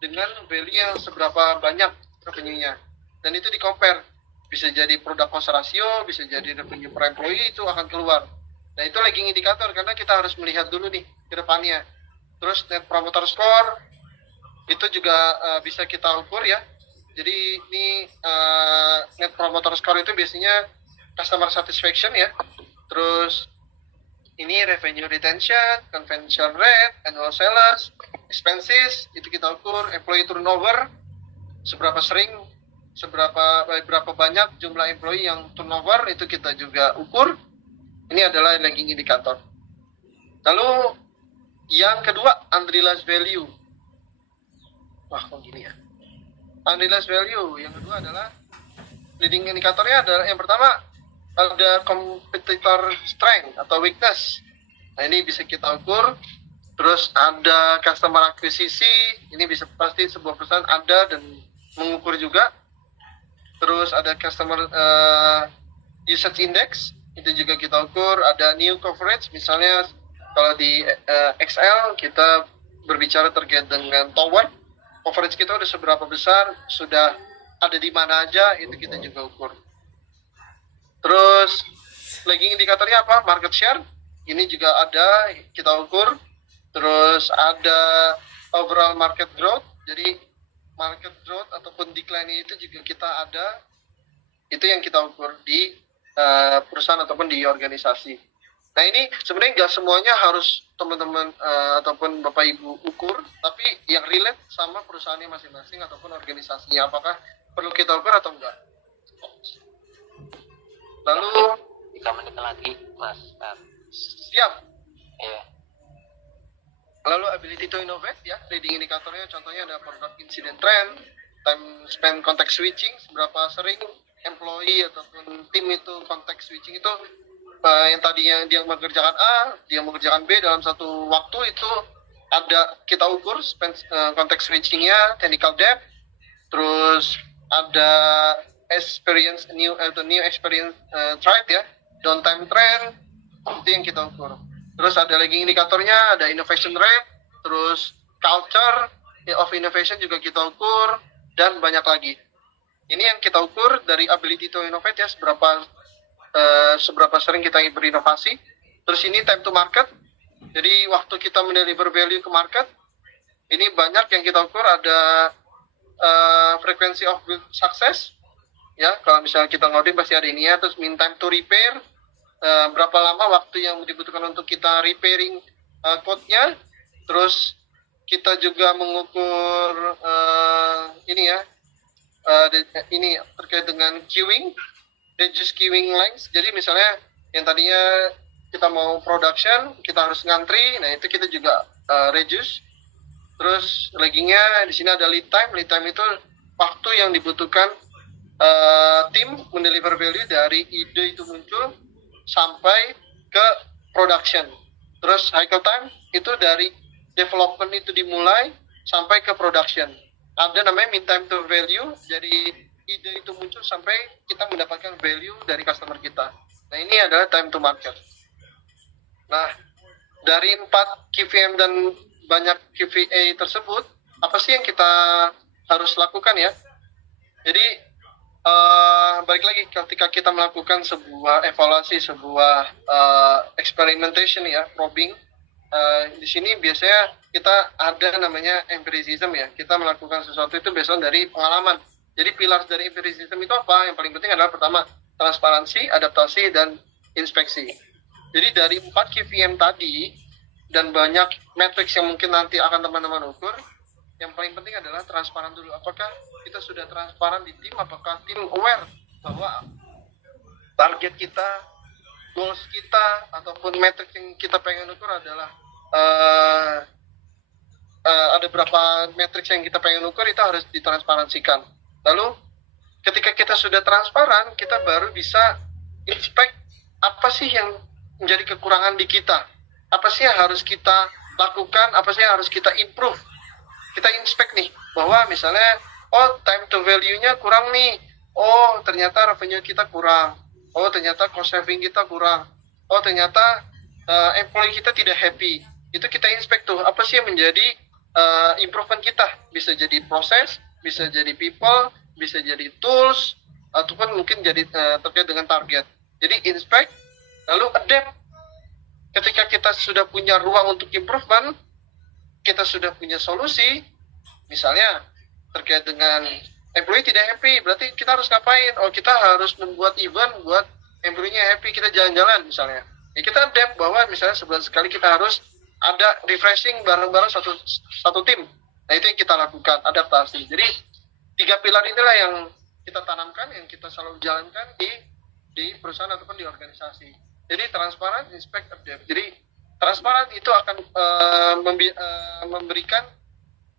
dengan value yang seberapa banyak revenue-nya. Dan itu di-compare. Bisa jadi produk cost ratio, bisa jadi revenue per employee, itu akan keluar. Nah, itu lagging indikator karena kita harus melihat dulu nih ke depannya. Terus net promoter score itu juga bisa kita ukur ya. Jadi ini net promoter score itu biasanya customer satisfaction ya. Terus ini revenue retention, conversion rate, annual sales, expenses itu kita ukur, employee turnover seberapa sering, berapa banyak jumlah employee yang turnover itu kita juga ukur. Ini adalah lagging indikator. Lalu yang kedua, unrealized value. Wah, kok gini ya? Unrealized value. Yang kedua adalah leading indikatornya adalah yang pertama ada competitor strength atau weakness. Nah, ini bisa kita ukur. Terus ada customer akuisisi. Ini bisa pasti sebuah perusahaan ada dan mengukur juga. Terus ada customer usage index. Itu juga kita ukur. Ada new coverage, misalnya kalau di XL kita berbicara terkait dengan tower, coverage kita udah seberapa besar, sudah ada di mana aja, itu kita juga ukur. Terus lagging indikatornya apa? Market share, ini juga ada, kita ukur. Terus ada overall market growth, jadi market growth ataupun decline itu juga kita ada, itu yang kita ukur di perusahaan ataupun di organisasi. Nah, ini sebenarnya nggak semuanya harus teman-teman ataupun Bapak Ibu ukur, tapi yang relate sama perusahaannya masing-masing ataupun organisasinya, apakah perlu kita ukur atau enggak. Lalu 3 menit lagi, Mas. Siap. Iya. Lalu ability to innovate ya, leading indikatornya contohnya ada product incident trend, time spent context switching, seberapa sering employee ataupun tim itu context switching itu yang tadinya dia mengerjakan A, dia mengerjakan B dalam satu waktu, itu ada kita ukur context switching-nya, technical depth, terus ada experience new experience trend ya, downtime trend, itu yang kita ukur. Terus ada lagging indikatornya, ada innovation rate, terus culture of innovation juga kita ukur, dan banyak lagi. Ini yang kita ukur dari ability to innovate ya, seberapa sering kita berinovasi. Terus ini time to market, jadi waktu kita mendeliver value ke market, ini banyak yang kita ukur. Ada frequency of good success ya, kalau misalnya kita ngoding pasti ada ini ya. Terus mean time to repair, berapa lama waktu yang dibutuhkan untuk kita repairing code-nya. Terus kita juga mengukur ini ya, ini terkait dengan queuing, reduce queuing length. Jadi misalnya yang tadinya kita mau production, kita harus ngantri, nah itu kita juga reduce. Terus laggingnya di sini ada lead time. Lead time itu waktu yang dibutuhkan tim mendeliver value dari ide itu muncul sampai ke production. Terus cycle time itu dari development itu dimulai sampai ke production. Ada namanya mean time to value, jadi ide itu muncul sampai kita mendapatkan value dari customer kita. Nah, ini adalah time to market. Nah, dari 4 KVM dan banyak KVA tersebut, apa sih yang kita harus lakukan ya? Jadi, balik lagi ketika kita melakukan sebuah evaluasi, sebuah experimentation ya, probing, di sini biasanya kita ada namanya empiricism ya. Kita melakukan sesuatu itu berdasarkan dari pengalaman. Jadi pilar dari empiricism itu apa? Yang paling penting adalah pertama transparansi, adaptasi, dan inspeksi. Jadi dari 4 KVM tadi dan banyak matriks yang mungkin nanti akan teman-teman ukur, yang paling penting adalah transparan dulu. Apakah kita sudah transparan di tim? Apakah tim aware bahwa target kita, goals kita, ataupun metrik yang kita pengen ukur adalah ada berapa matriks yang kita pengen ukur, itu harus ditransparansikan. Lalu ketika kita sudah transparan, kita baru bisa inspect apa sih yang menjadi kekurangan di kita, apa sih yang harus kita lakukan, apa sih yang harus kita improve. Kita inspect nih, bahwa misalnya, oh time to value-nya kurang nih, oh ternyata revenue kita kurang, oh ternyata cost saving kita kurang, oh ternyata employee kita tidak happy. Itu kita inspect tuh, apa sih yang menjadi improvement kita. Bisa jadi proses, bisa jadi people, bisa jadi tools, ataupun mungkin jadi terkait dengan target. Jadi inspect, lalu adapt. Ketika kita sudah punya ruang untuk improvement, kita sudah punya solusi, misalnya terkait dengan employee tidak happy, berarti kita harus ngapain? Oh, kita harus membuat event buat employee-nya happy, kita jalan-jalan misalnya. Ya, kita adapt bahwa misalnya sebulan sekali kita harus ada refreshing bareng-bareng satu tim. Nah, itu yang kita lakukan, adaptasi. Jadi 3 pilar inilah yang kita tanamkan, yang kita selalu jalankan di perusahaan ataupun di organisasi. Jadi transparan, inspect, adapt. Jadi transparan itu akan memberikan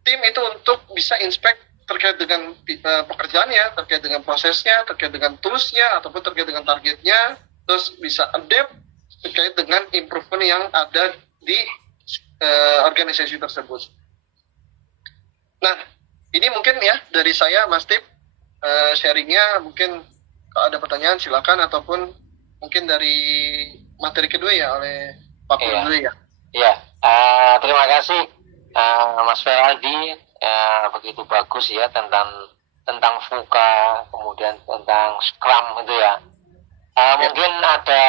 tim itu untuk bisa inspect terkait dengan pekerjaannya, terkait dengan prosesnya, terkait dengan toolsnya, ataupun terkait dengan targetnya, terus bisa adapt terkait dengan improvement yang ada di organisasi tersebut. Nah, ini mungkin ya dari saya, Mas Tip, sharingnya. Mungkin kalau ada pertanyaan silakan, ataupun mungkin dari materi kedua ya oleh Pak Pur dulu ya. Iya, terima kasih Mas Feraldi, begitu bagus ya tentang VUCA, kemudian tentang Scrum itu ya. Mungkin ada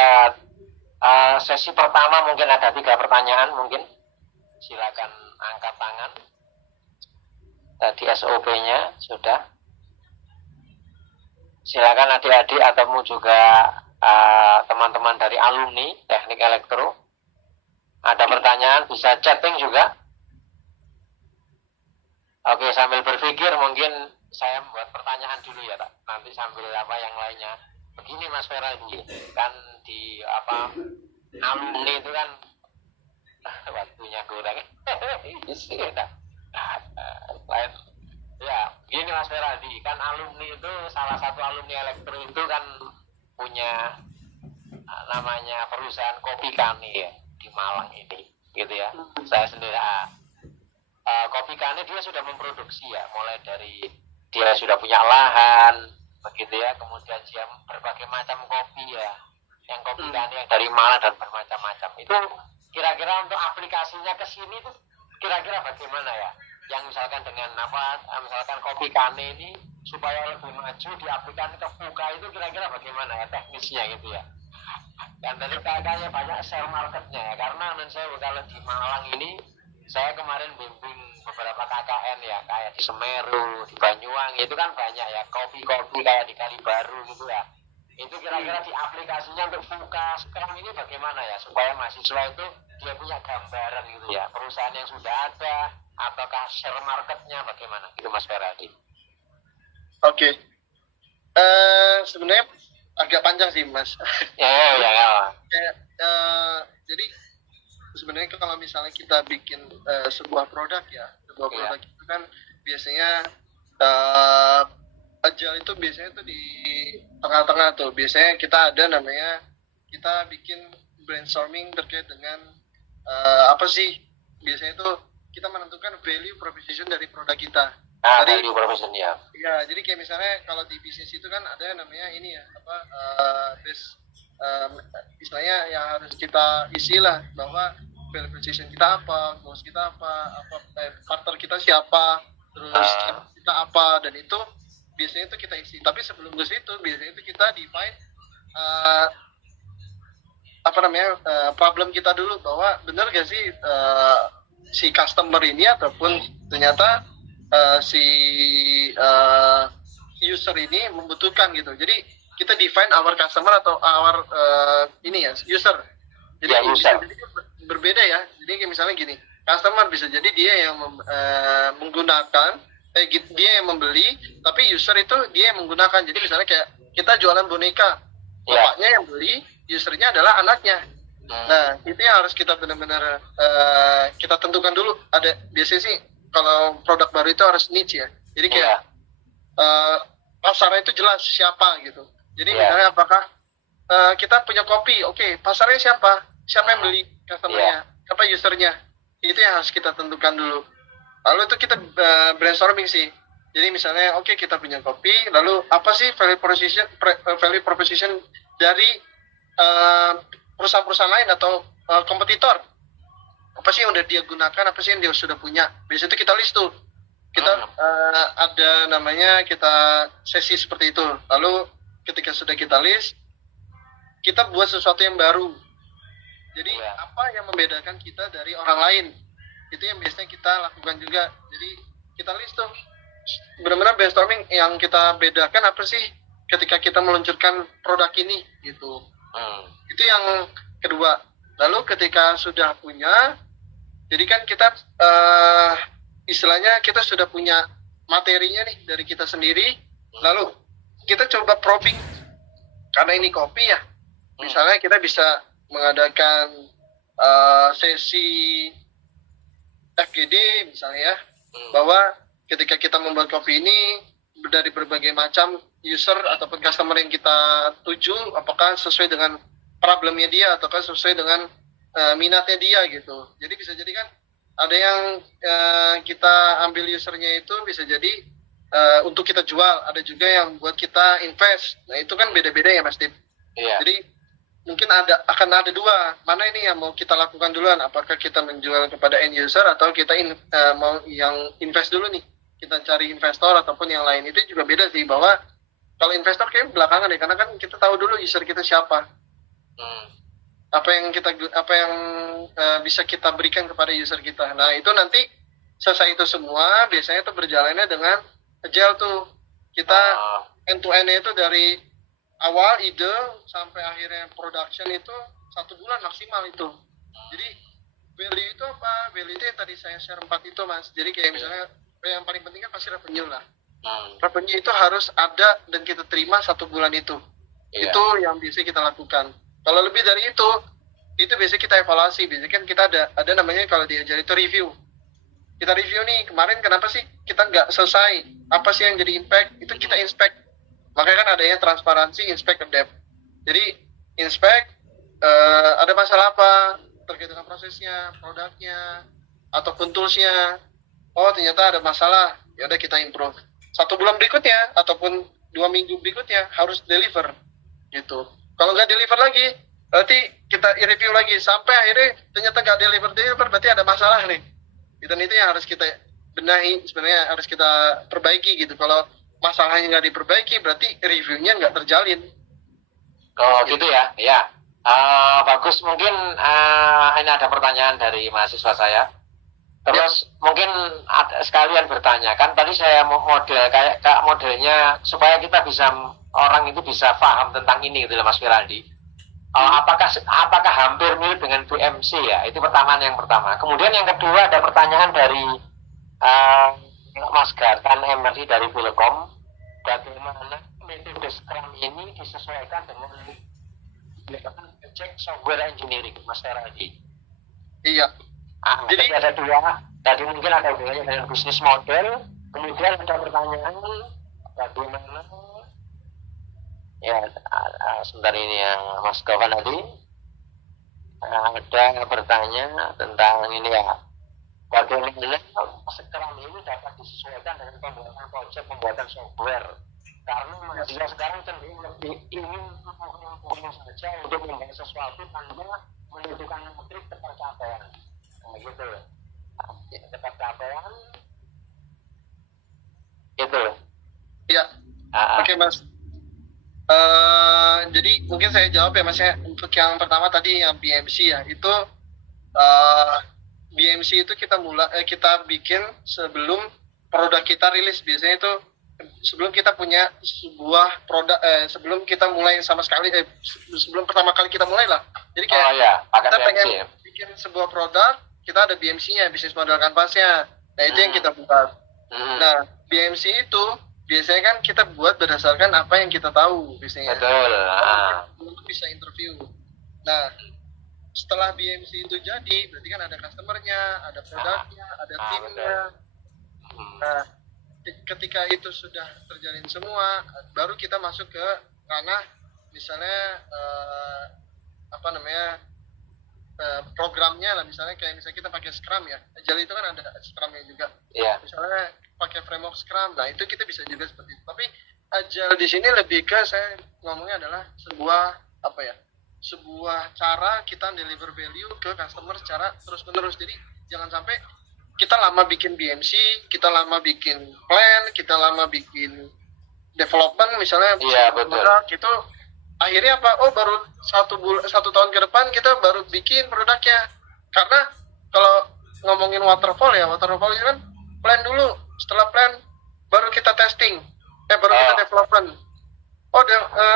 sesi pertama, mungkin ada 3 pertanyaan, mungkin silakan angkat tangan. Tadi SOP-nya sudah. Silakan adik-adik ataupun juga teman-teman dari alumni teknik elektro. Ada pertanyaan bisa chatting juga. Oke, sambil berpikir mungkin saya membuat pertanyaan dulu ya, Pak. Nanti sambil yang lainnya. Begini Mas Feraldi, kan di alumni itu kan waktunya kurang. Lain. Ya, gini Mas Feraldi, kan alumni itu salah satu alumni elektro itu kan punya namanya perusahaan Kopi Kane ya di Malang ini, gitu ya. Saya sendiri Kopi Kane dia sudah memproduksi ya, mulai dari dia sudah punya lahan, begitu ya, kemudian dia berbagai macam kopi ya, yang Kopi Kane yang dari Malang dan bermacam-macam. Itu kira-kira untuk aplikasinya ke sini tuh kira-kira bagaimana ya? Yang misalkan dengan misalkan Kopi Kane ini supaya lebih maju diaplikasikan ke VUCA itu kira-kira bagaimana ya teknisnya gitu ya. Dan dari kayaknya banyak share marketnya ya, karena menurut saya kalau di Malang ini saya kemarin bimbing beberapa KKN ya, kayak di Semeru, di Banyuwangi itu kan banyak ya kopi-kopi kayak di Kalibaru gitu ya. Itu kira-kira di aplikasinya untuk VUCA sekarang ini bagaimana ya, supaya mahasiswa itu dia punya gambaran gitu ya, perusahaan yang sudah ada ataukah share marketnya bagaimana gitu Mas Feraldi. Oke. Sebenarnya agak panjang sih Mas. Ya. Jadi sebenarnya kalau misalnya kita bikin sebuah produk ya, produk itu kan biasanya agile itu biasanya tuh di tengah-tengah tuh. Biasanya kita ada namanya, kita bikin brainstorming terkait dengan apa sih, biasanya itu kita menentukan value proposition dari produk kita. Value proposition ya. Ya, jadi kayak misalnya kalau di bisnis itu kan ada namanya ini ya, istilahnya yang harus kita isi lah, bahwa value proposition kita apa, goals kita apa partner kita siapa, terus kita apa, dan itu biasanya itu kita isi. Tapi sebelum ke situ biasanya itu kita define problem kita dulu, bahwa benar gak sih si customer ini ataupun ternyata si user ini membutuhkan gitu. Jadi kita define our customer atau our ini ya user. Jadi Ya, bisa user. jadi berbeda ya. Jadi kayak misalnya gini, customer bisa jadi dia yang menggunakan, dia yang membeli, tapi user itu dia yang menggunakan. Jadi misalnya kayak kita jualan boneka, Ya. bapaknya yang beli, usernya adalah anaknya. Nah, itu yang harus kita benar-benar kita tentukan dulu. Ada biasanya sih kalau produk baru itu harus niche ya. Jadi kayak pasarnya itu jelas siapa gitu. Jadi Iya. misalnya apakah kita punya kopi, oke, pasarnya siapa? Siapa yang beli customer-nya? Siapa usernya? Itu yang harus kita tentukan dulu. Lalu itu kita brainstorming sih. Jadi misalnya oke, kita punya kopi, lalu apa sih value proposition dari perusahaan-perusahaan lain atau kompetitor? Apa sih yang udah dia gunakan, apa sih yang dia sudah punya? Biasanya itu kita list tuh. Kita ada namanya kita sesi seperti itu. Lalu ketika sudah kita list, kita buat sesuatu yang baru. Jadi apa yang membedakan kita dari orang lain? Itu yang biasanya kita lakukan juga. Jadi kita list tuh benar-benar brainstorming yang kita bedakan apa sih ketika kita meluncurkan produk ini gitu. Itu yang kedua. Lalu ketika sudah punya, jadi kan kita istilahnya kita sudah punya materinya nih dari kita sendiri. Lalu kita coba probing karena ini kopi ya. Misalnya kita bisa mengadakan sesi FGD misalnya ya, bahwa ketika kita membuat kopi ini dari berbagai macam user ataupun customer yang kita tuju, apakah sesuai dengan problemnya dia ataukah sesuai dengan minatnya dia gitu. Jadi bisa jadi kan ada yang kita ambil usernya itu bisa jadi untuk kita jual, ada juga yang buat kita invest. Nah itu kan beda-beda ya Mas Dip. Iya. Jadi mungkin akan ada dua, mana ini yang mau kita lakukan duluan, apakah kita menjual kepada end user atau kita mau yang invest dulu nih, kita cari investor ataupun yang lain. Itu juga beda sih, bahwa kalau investor kayak belakangan deh, karena kan kita tahu dulu user kita siapa, apa yang bisa kita berikan kepada user kita. Nah itu nanti selesai itu semua biasanya itu berjalannya dengan agile tuh, kita end to end itu dari awal ide sampai akhirnya production itu 1 bulan maksimal itu. Jadi value itu apa? Value itu yang tadi saya share 4 itu Mas. Jadi kayak misalnya yang paling penting kan pasti revenue lah. Revenue itu harus ada dan kita terima 1 bulan itu. Iya. Itu yang bisa kita lakukan. Kalau lebih dari itu biasanya kita evaluasi. Biasanya kan kita ada namanya kalau diajari itu review. Kita review nih, kemarin kenapa sih kita nggak selesai? Apa sih yang jadi impact? Itu kita inspect. Makanya kan adanya transparansi, inspect, adapt. Jadi inspect, ada masalah apa terkait dengan prosesnya, produknya, ataupun toolsnya. Oh ternyata ada masalah, ya udah kita improve. 1 bulan berikutnya ataupun 2 minggu berikutnya harus deliver, gitu. Kalau nggak deliver lagi, berarti kita review lagi sampai akhirnya ternyata nggak deliver, berarti ada masalah nih. Dan itu yang harus kita benahi, sebenarnya harus kita perbaiki gitu. Kalau masalahnya nggak diperbaiki, berarti reviewnya nggak terjalin. Oh gitu ya, ya. Bagus, mungkin ini ada pertanyaan dari mahasiswa saya. Terus mungkin sekalian bertanya, kan tadi saya model kayak modelnya supaya kita bisa, orang itu bisa paham tentang ini gitu Mas Firaldi. Apakah hampir mirip dengan BMC ya? Itu pertanyaan yang pertama. Kemudian yang kedua ada pertanyaan dari Mas Gatan MRI dari Telkom, bagaimana metode Scrum ini disesuaikan dengan cek software engineering, Mas Feraldi? Iya. Jadi ada dua, tadi mungkin ada hubungannya dengan bisnis model, kemudian ada pertanyaan bagaimana, ya sebentar ini yang Mas Gofan tadi, ada bertanya tentang ini ya, bagaimana Scrum ini dapat disesuaikan dengan pembuatan software, karena manusia sekarang cenderung lebih ingin saja untuk membuat sesuatu tanpa menentukan metrik tercapaian, gitu. Tercapaian, gitu. Iya. Oke Mas. Jadi mungkin saya jawab ya Mas ya. Untuk yang pertama tadi yang BMC ya, itu BMC itu kita bikin sebelum produk kita rilis. Biasanya itu sebelum kita punya sebuah produk, sebelum kita mulai sama sekali, sebelum pertama kali kita mulai lah. Jadi kayak pakai kita BMC pengen ya. bikin sebuah produk, kita ada BMC-nya, bisnis model kanvasnya. Nah itu yang kita buat. Nah BMC itu biasanya kan kita buat berdasarkan apa yang kita tahu biasanya. Betul. Untuk bisa interview. Nah setelah BMC itu jadi, berarti kan ada customer-nya, ada produknya, ada timnya. Nah ketika itu sudah terjalin semua, baru kita masuk ke ranah misalnya programnya lah, misalnya kayak misalnya kita pakai Scrum ya, Agile itu kan ada Scrumnya juga. Misalnya pakai framework Scrum, nah itu kita bisa juga seperti itu. Tapi Agile di sini lebih ke, saya ngomongnya adalah sebuah cara kita deliver value ke customer secara terus menerus. Jadi jangan sampai kita lama bikin BMC, kita lama bikin plan, kita lama bikin development misalnya, produk gitu, akhirnya apa? Oh baru satu tahun ke depan kita baru bikin produknya. Karena kalau ngomongin waterfall itu kan plan dulu, setelah plan baru kita testing, baru kita development. Oh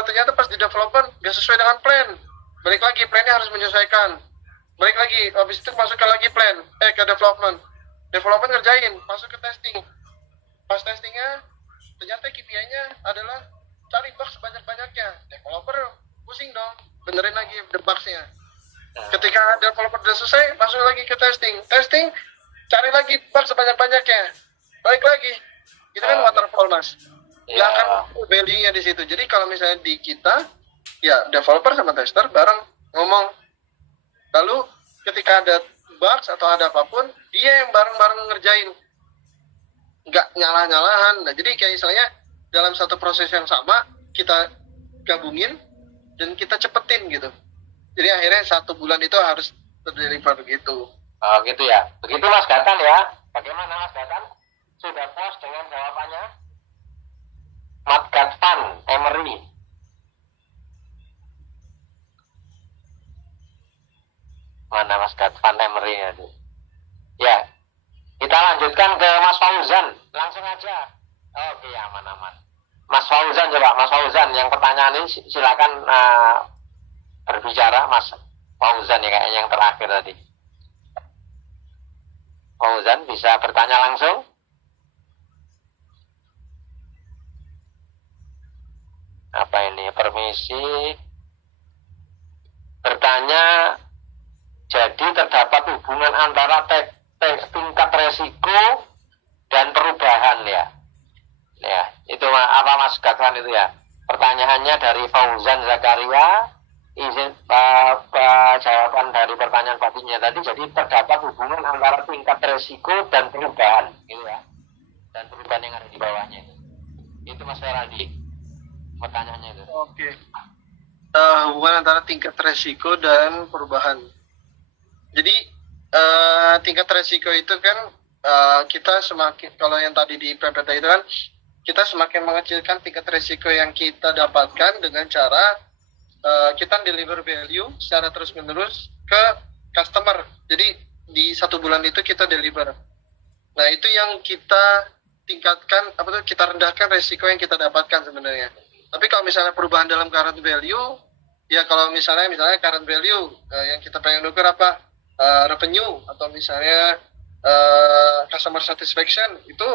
ternyata pas di development gak sesuai dengan plan, balik lagi plannya harus menyesuaikan, balik lagi, habis itu masukkan lagi plan, ke development ngerjain, masuk ke testing. Pas testingnya ternyata KPI-nya adalah cari bug sebanyak-banyaknya. Developer pusing dong, benerin lagi the bugs-nya. Ketika developer udah selesai, masuk lagi ke testing, cari lagi bug sebanyak-banyaknya, balik lagi. Itu kan waterfall, Mas. Ya kan value-nya di situ. Jadi kalau misalnya di kita, ya developer sama tester bareng ngomong. Lalu ketika ada bugs atau ada apapun, dia yang bareng-bareng ngerjain, nggak nyalah-nyalahan. Nah jadi kayak misalnya dalam satu proses yang sama kita gabungin dan kita cepetin gitu. Jadi akhirnya 1 bulan itu harus terdeliver begitu. Oh gitu ya. Begitu Mas Gatan ya. Bagaimana Mas Gatan? Sudah puas dengan jawabannya? Mas Gatan Emery. Mana Mas Gatan Emery itu? Ya. Kita lanjutkan ke Mas Fauzan. Langsung aja. Oke, aman-aman. Mas Fauzan coba, Mas Fauzan yang pertanyaan ini silakan berbicara Mas Fauzan ya, kayaknya yang terakhir tadi. Fauzan bisa bertanya langsung. Apa ini? Permisi. Bertanya, jadi terdapat hubungan antara tingkat resiko dan perubahan ya. Ya, itu apa Mas Gatan itu ya. Pertanyaannya dari Fauzan Zakaria. Izin jawaban dari pertanyaan Patinya tadi, jadi terdapat hubungan antara tingkat resiko dan perubahan gitu ya. Dan perubahan yang ada di bawahnya itu. Itu Mas Feraldi pertanyaannya itu. Oke. Hubungan antara tingkat resiko dan perubahan. Jadi tingkat resiko itu kan kita semakin, kalau yang tadi di PPT itu kan kita semakin mengecilkan tingkat resiko yang kita dapatkan dengan cara kita deliver value secara terus menerus ke customer. Jadi di 1 bulan itu kita deliver. Nah itu yang kita tingkatkan, kita rendahkan resiko yang kita dapatkan sebenarnya. Tapi kalau misalnya perubahan dalam current value, ya kalau misalnya current value yang kita pengen ukur apa, revenue atau misalnya customer satisfaction, itu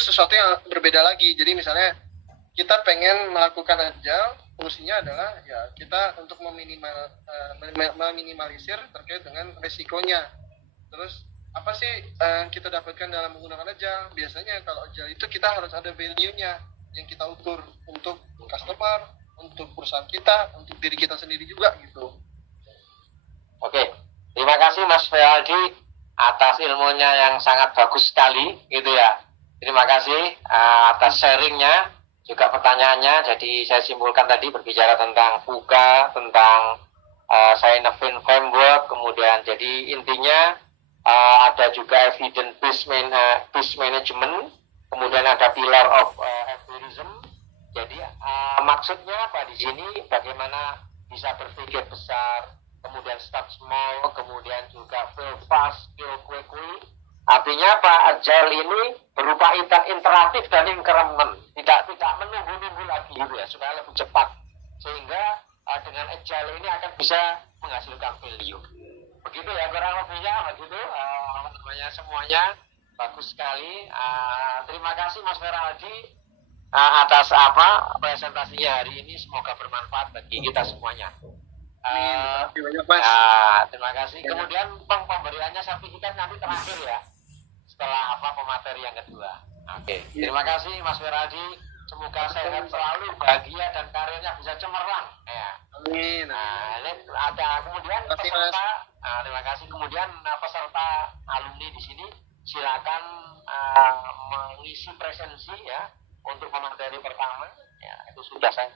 sesuatu yang berbeda lagi. Jadi misalnya kita pengen melakukan agile, fungsinya adalah ya kita untuk meminimalisir terkait dengan resikonya. Terus apa sih kita dapatkan dalam menggunakan agile? Biasanya kalau agile itu kita harus ada value-nya yang kita ukur untuk customer, untuk perusahaan kita, untuk diri kita sendiri juga gitu. Oke, terima kasih Mas Feraldi atas ilmunya yang sangat bagus sekali gitu ya. Terima kasih atas sharingnya, juga pertanyaannya. Jadi saya simpulkan tadi berbicara tentang VUCA, tentang Sinefin framework, kemudian jadi intinya ada juga evidence based management, kemudian ada pillar of empirism. Jadi maksudnya apa di sini? Bagaimana bisa berpikir besar, kemudian start small, kemudian juga fail fast, fail quickly, Artinya apa? Agile ini berupa interaktif dan increment, tidak menunggu-nunggu lagi gitu ya, supaya lebih cepat. Sehingga dengan agile ini akan bisa menghasilkan value. Begitu ya kurang lebihnya, begitu semuanya bagus sekali. Terima kasih Mas Feraldi atas presentasinya hari ini, semoga bermanfaat bagi kita semuanya. Terima kasih banyak, Mas. Terima kasih. Kemudian pemberiannya sertifikat nanti terakhir ya, setelah pemateri yang kedua. Oke. Terima kasih Mas Feraldi. Semoga sehat selalu, bahagia dan karirnya bisa cemerlang. Ya. Amin. Ini ada kemudian peserta. Terima kasih. Kemudian peserta alumni di sini silakan mengisi presensi ya untuk pemateri pertama. Ya, itu sudah saya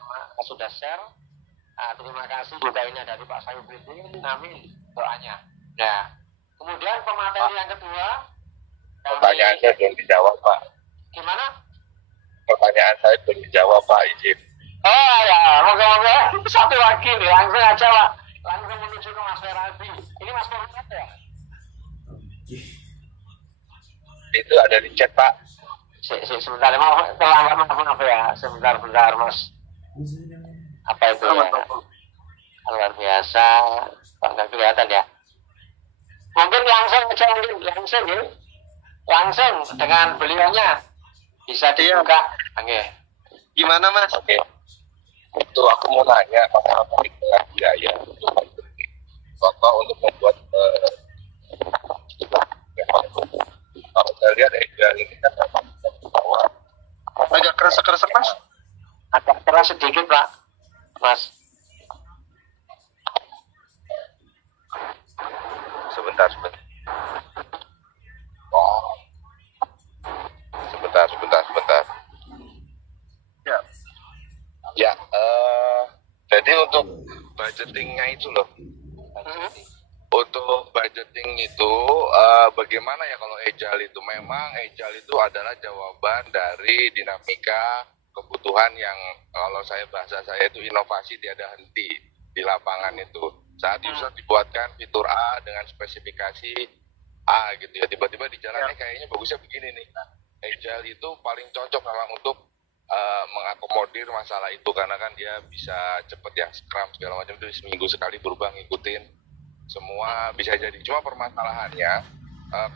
sudah share. Terima kasih juga ini dari Pak Sayubrudin. Amin doanya. Ya. Kemudian pemateri yang kedua. Pertanyaan saya belum dijawab, Pak. Gimana? Pertanyaan saya belum dijawab, Pak. Izin. Oh ya, moga-moga satu lagi nih, langsung aja Pak. Langsung menuju ke Mas Feraldi. Ini Mas Feraldi ya? Itu ada di chat, Pak. Sebentar, maaf ya. Sebentar, Mas. Apa itu ya? Luar biasa. Nggak kelihatan ya? Mungkin langsung ya. Langsung dengan beliaunya. Bisa dibuka. Oke. Gimana, Mas? Oke. Itu aku mau nanya, apa dengan biaya contoh untuk membuat kalau saya lihat ini kan bahwa Agak keresek-keresek, Mas. Agak keras sedikit, Pak. Mas. sebentar. Oh. Sebentar. Ya, jadi untuk budgetingnya itu loh. Untuk budgeting itu bagaimana ya kalau agile itu? Memang agile itu adalah jawaban dari dinamika kebutuhan yang kalau bahasa saya itu inovasi tiada henti di lapangan itu. Saat user dibuatkan fitur A dengan spesifikasi A gitu ya, tiba-tiba di jalannya kayaknya bagusnya begini nih. Agile itu paling cocok memang untuk mengakomodir masalah itu karena kan dia bisa cepet ya, Scrum segala macam itu seminggu sekali berubah ngikutin semua bisa jadi. Cuma permasalahannya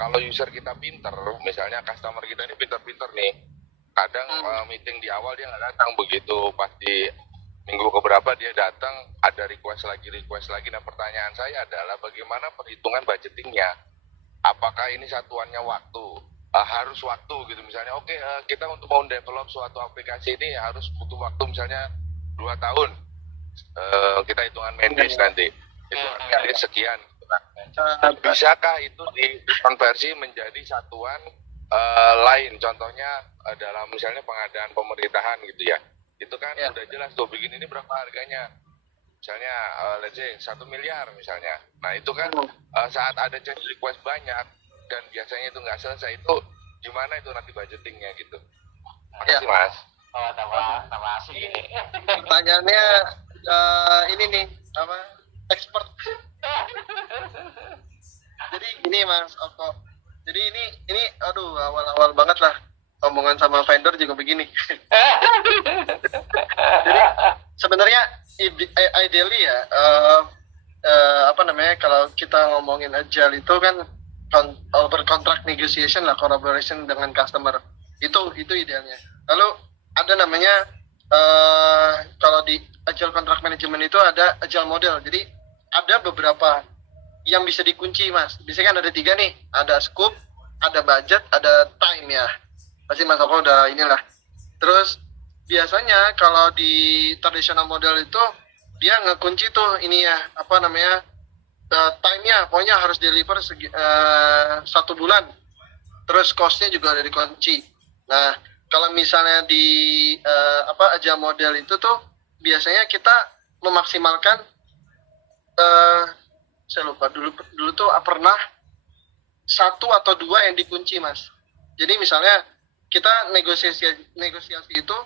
kalau user kita pinter, misalnya customer kita ini pinter-pinter nih, kadang meeting di awal dia nggak datang, begitu pasti minggu keberapa dia datang ada request lagi. Nah pertanyaan saya adalah bagaimana perhitungan budgetingnya? Apakah ini satuannya waktu? Harus waktu gitu misalnya, oke, kita untuk mau develop suatu aplikasi ini harus butuh waktu misalnya 2 tahun, kita hitungan main days nanti itu harganya sekian gitu kan. Bisakah itu dikonversi menjadi satuan lain, contohnya dalam misalnya pengadaan pemerintahan gitu ya, itu kan udah jelas tuh begini ini berapa harganya, misalnya let's say 1 miliar misalnya. Nah itu kan saat ada change request banyak dan biasanya itu nggak selesai, itu gimana itu nanti budgetingnya gitu. Makasih Mas. Tambah asik ini. Pertanyaannya ini nih expert. Jadi gini Mas Oko. Jadi ini aduh awal-awal banget lah omongan sama vendor juga begini. Jadi sebenarnya ideally ya kalau kita ngomongin agile itu kan over contract negotiation lah, collaboration dengan customer itu idealnya. Lalu ada namanya kalau di agile contract management itu ada agile model. Jadi ada beberapa yang bisa dikunci Mas. Biasanya kan ada 3 nih, ada scope, ada budget, ada time ya. Pasti Mas Oko udah inilah. Terus biasanya kalau di traditional model itu dia ngekunci tuh ini ya time-nya pokoknya harus deliver 1 bulan. Terus cost-nya juga ada dikunci. Nah, kalau misalnya di agile model itu tuh biasanya kita memaksimalkan saya lupa dulu tuh pernah 1 atau 2 yang dikunci Mas. Jadi misalnya kita negosiasi itu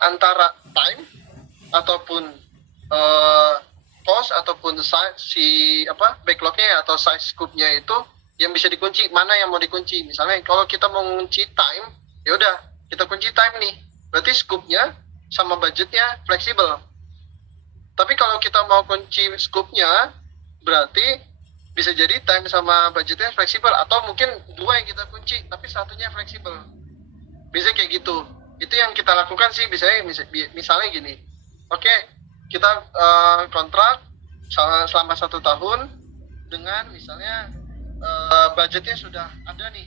antara time ataupun cost ataupun size backlognya atau size scope-nya itu yang bisa dikunci, mana yang mau dikunci. Misalnya kalau kita mau kunci time, ya udah kita kunci time nih. Berarti scope-nya sama budgetnya fleksibel. Tapi kalau kita mau kunci scope-nya, berarti bisa jadi time sama budgetnya fleksibel, atau mungkin dua yang kita kunci tapi satunya fleksibel. Bisa kayak gitu. Itu yang kita lakukan sih. Misalnya gini, oke, kita kontrak selama 1 tahun dengan misalnya budgetnya sudah ada nih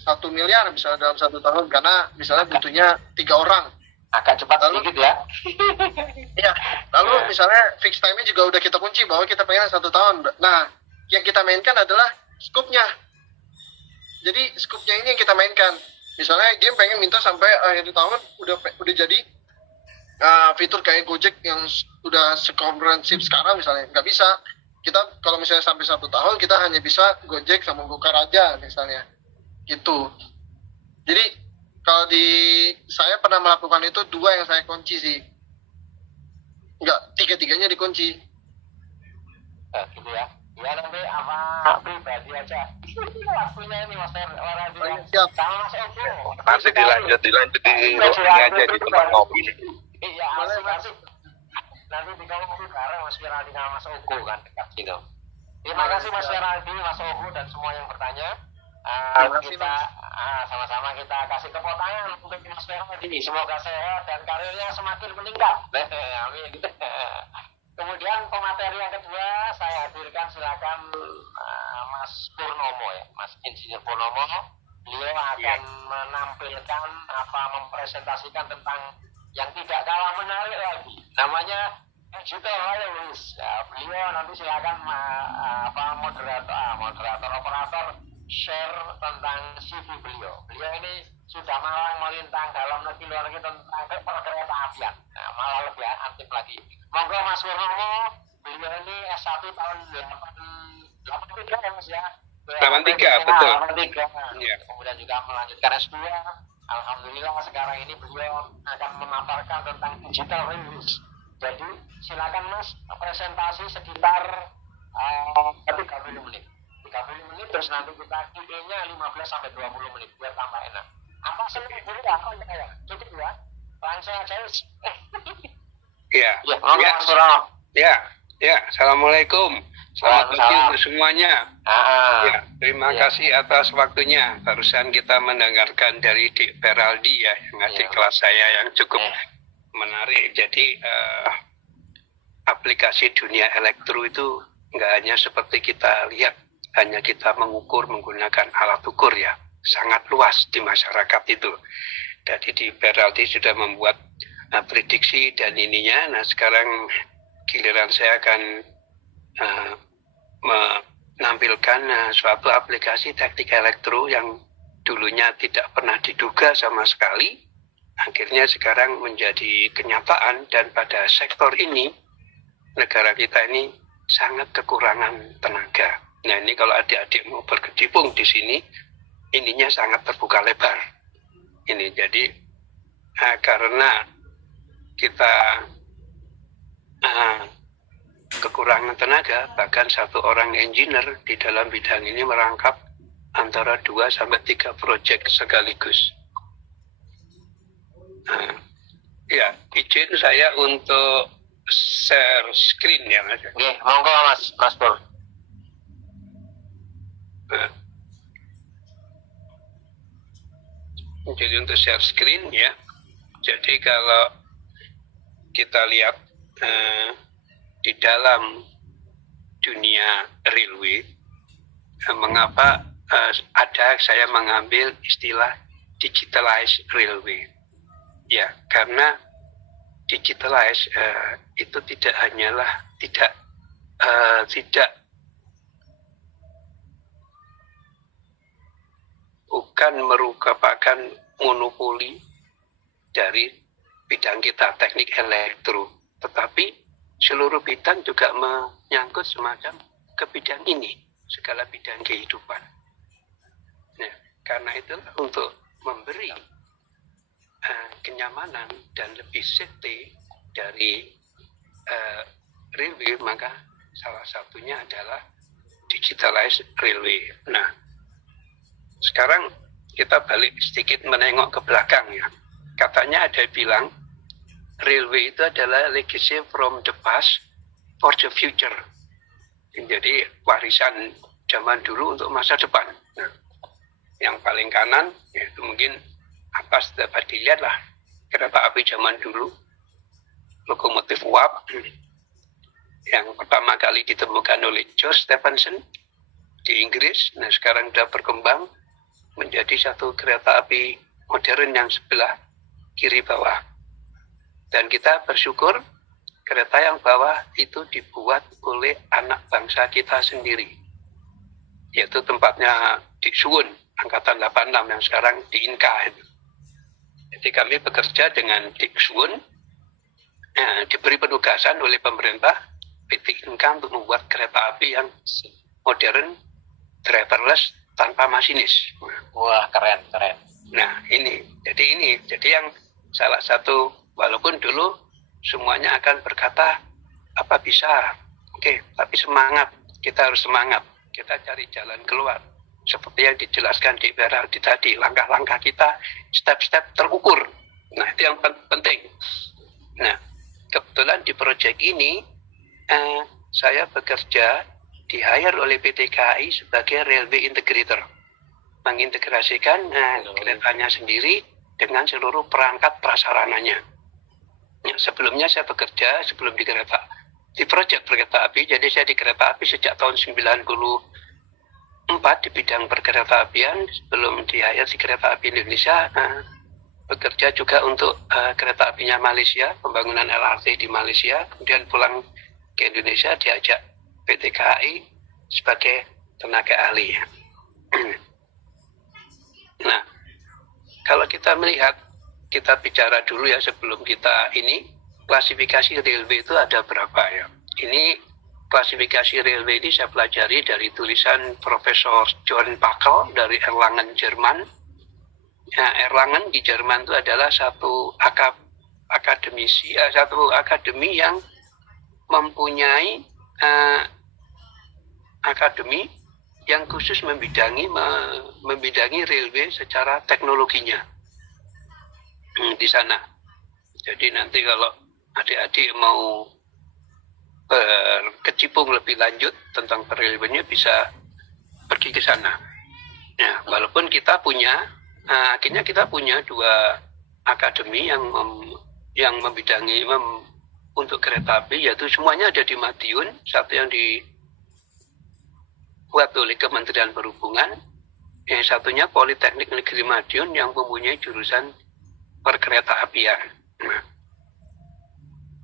1 miliar misalnya dalam 1 tahun, karena misalnya butuhnya 3 orang. Agak cepat sedikit ya. Ya, lalu misalnya fix time-nya juga udah kita kunci bahwa kita pengen 1 tahun. Nah, yang kita mainkan adalah scope-nya. Jadi scope-nya ini yang kita mainkan. Misalnya dia pengen minta sampai akhir tahun udah jadi fitur kayak Gojek yang udah sekomprehensif sekarang misalnya. Nggak bisa. Kita kalau misalnya sampai 1 tahun kita hanya bisa Gojek sama Gokar aja misalnya. Gitu. Jadi kalau saya pernah melakukan itu 2 yang saya kunci sih. Enggak, 3-tiganya dikunci. Gitu ya. Ya nanti apa pribadi aja. Waktunya ini Mas Olahraga. Siap. Sama Mas Eko. Nanti dilanjut di ini aja di tempat ngopi. Iya, asik. Nanti di kamu ngopi bareng Mas Firaldi sama Mas Eko kan dekat sini. Terima kasih Mas Firaldi, Mas Eko dan semua yang bertanya. Kita sama-sama kita kasih tepuk tangan untuk Mas Firaldi. Semoga sehat dan karirnya semakin meningkat. Amin. Kemudian pemateri yang kedua saya hadirkan, silakan Mas Purnomo ya, Mas Insinyur Purnomo. Beliau akan menampilkan mempresentasikan tentang yang tidak kalah menarik lagi. Namanya digital wireless. Ya, beliau nanti silakan moderator operator share tentang CV beliau. Beliau ini sudah malang melintang dalam negeri luar negeri tentang perkereta apian. Nah, malah lebih aktif lagi. Monggo Mas Purnomo, beliau ini S1 tahun 83 ya Mas ya. 83 betul. 83. Ya. Kemudian juga melanjutkan S2. Alhamdulillah sekarang ini beliau akan memaparkan tentang digital wireless. Jadi silakan Mas presentasi sekitar 30 menit. 30 menit terus nanti kita Q&A-nya 15 sampai 20 menit biar tambah enak. Apa sendiri dulu ya? Cukup ya? Langsung aja Mas. Iya. Ya, Mas Purnomo. Ya. Assalamualaikum. Selamat pagi untuk semuanya. Ya, terima kasih atas waktunya. Barusan kita mendengarkan dari Dik Feraldi ya, yang adik kelas saya yang cukup menarik. Jadi aplikasi dunia elektro itu nggak hanya seperti kita lihat, hanya kita mengukur menggunakan alat ukur ya, sangat luas di masyarakat itu. Jadi di Feraldi sudah membuat prediksi dan ininya. Nah sekarang giliran saya akan menampilkan suatu aplikasi teknik elektro yang dulunya tidak pernah diduga sama sekali, akhirnya sekarang menjadi kenyataan. Dan pada sektor ini negara kita ini sangat kekurangan tenaga. Nah ini kalau adik-adik mau berkecimpung di sini, ininya sangat terbuka lebar. Ini jadi karena kita kekurangan tenaga, bahkan satu orang engineer di dalam bidang ini merangkap antara 2 sampai 3 proyek sekaligus. Ya, izin saya untuk share screen ya Mas. Oke, monggo Mas Pur. Jadi untuk share screen ya. Jadi kalau kita lihat di dalam dunia railway, mengapa saya mengambil istilah digitalized railway? Ya, karena digitalized itu tidak hanyalah tidak bukan merupakan monopoli dari bidang kita teknik elektro, tetapi seluruh bidang juga menyangkut semacam ke bidang ini, segala bidang kehidupan. Nah, karena itulah untuk memberi kenyamanan dan lebih safety dari railway, maka salah satunya adalah digitalized railway. Nah, sekarang kita balik sedikit menengok ke belakang ya. Katanya ada yang bilang railway itu adalah legacy from the past for the future. Jadi warisan zaman dulu untuk masa depan. Nah, yang paling kanan yaitu mungkin apa dapat dilihat lah kereta api zaman dulu, lokomotif uap yang pertama kali ditemukan oleh George Stephenson di Inggris. Nah, sekarang sudah berkembang menjadi satu kereta api modern yang sebelah kiri bawah. Dan kita bersyukur kereta yang bawah itu dibuat oleh anak bangsa kita sendiri. Yaitu tempatnya di Suwun, Angkatan 86 yang sekarang di Inka. Jadi kami bekerja dengan Dik Suwun, diberi penugasan oleh pemerintah PT Inka untuk membuat kereta api yang modern, driverless, tanpa masinis. Wah, keren. Nah, jadi yang salah satu, walaupun dulu semuanya akan berkata, apa bisa? Oke, tapi semangat, kita harus semangat. Kita cari jalan keluar. Seperti yang dijelaskan di Berardi tadi, langkah-langkah kita, step-step terukur. Nah, itu yang penting. Nah, kebetulan di proyek ini, saya bekerja di-hire oleh PT KAI sebagai railway integrator. Mengintegrasikan keretanya sendiri dengan seluruh perangkat prasarananya. Nah, sebelumnya saya bekerja sebelum di proyek kereta api, jadi saya di kereta api sejak tahun 94 di bidang perkereta apian, sebelum di-hire di kereta api Indonesia, bekerja juga untuk kereta apinya Malaysia, pembangunan LRT di Malaysia, kemudian pulang ke Indonesia diajak PT KAI sebagai tenaga ahli. Nah, kalau kita melihat, kita bicara dulu ya sebelum kita ini, klasifikasi railway itu ada berapa ya? Ini klasifikasi railway ini saya pelajari dari tulisan Profesor John Packel dari Erlangen, Jerman. Nah, Erlangen di Jerman itu adalah satu akademi yang mempunyai akademi yang khusus membidangi railway secara teknologinya di sana. Jadi nanti kalau adik-adik mau berkecimpung lebih lanjut tentang railway-nya bisa pergi ke sana. Nah, walaupun kita punya akhirnya kita punya dua akademi yang membidangi untuk kereta api, yaitu semuanya ada di Madiun, satu yang dibuat oleh Kementerian Perhubungan, yang satunya Politeknik Negeri Madiun yang mempunyai jurusan perkereta apian. Nah,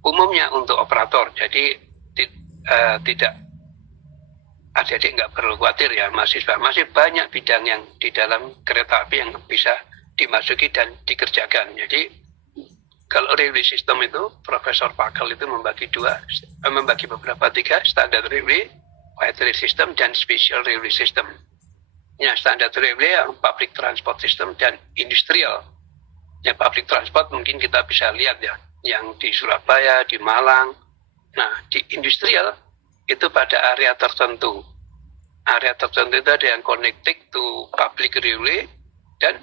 umumnya untuk operator, jadi tidak adik-adik nggak perlu khawatir ya mahasiswa, masih banyak bidang yang di dalam kereta api yang bisa dimasuki dan dikerjakan. Jadi kalau railway system itu, Profesor Packel itu membagi beberapa tiga, standar railway, white rail system, dan special railway system. Ya, standar railway, public transport system, dan industrial. Ya, public transport mungkin kita bisa lihat ya, yang di Surabaya, di Malang. Nah, di industrial itu pada area tertentu. Area tertentu itu ada yang connected to public railway dan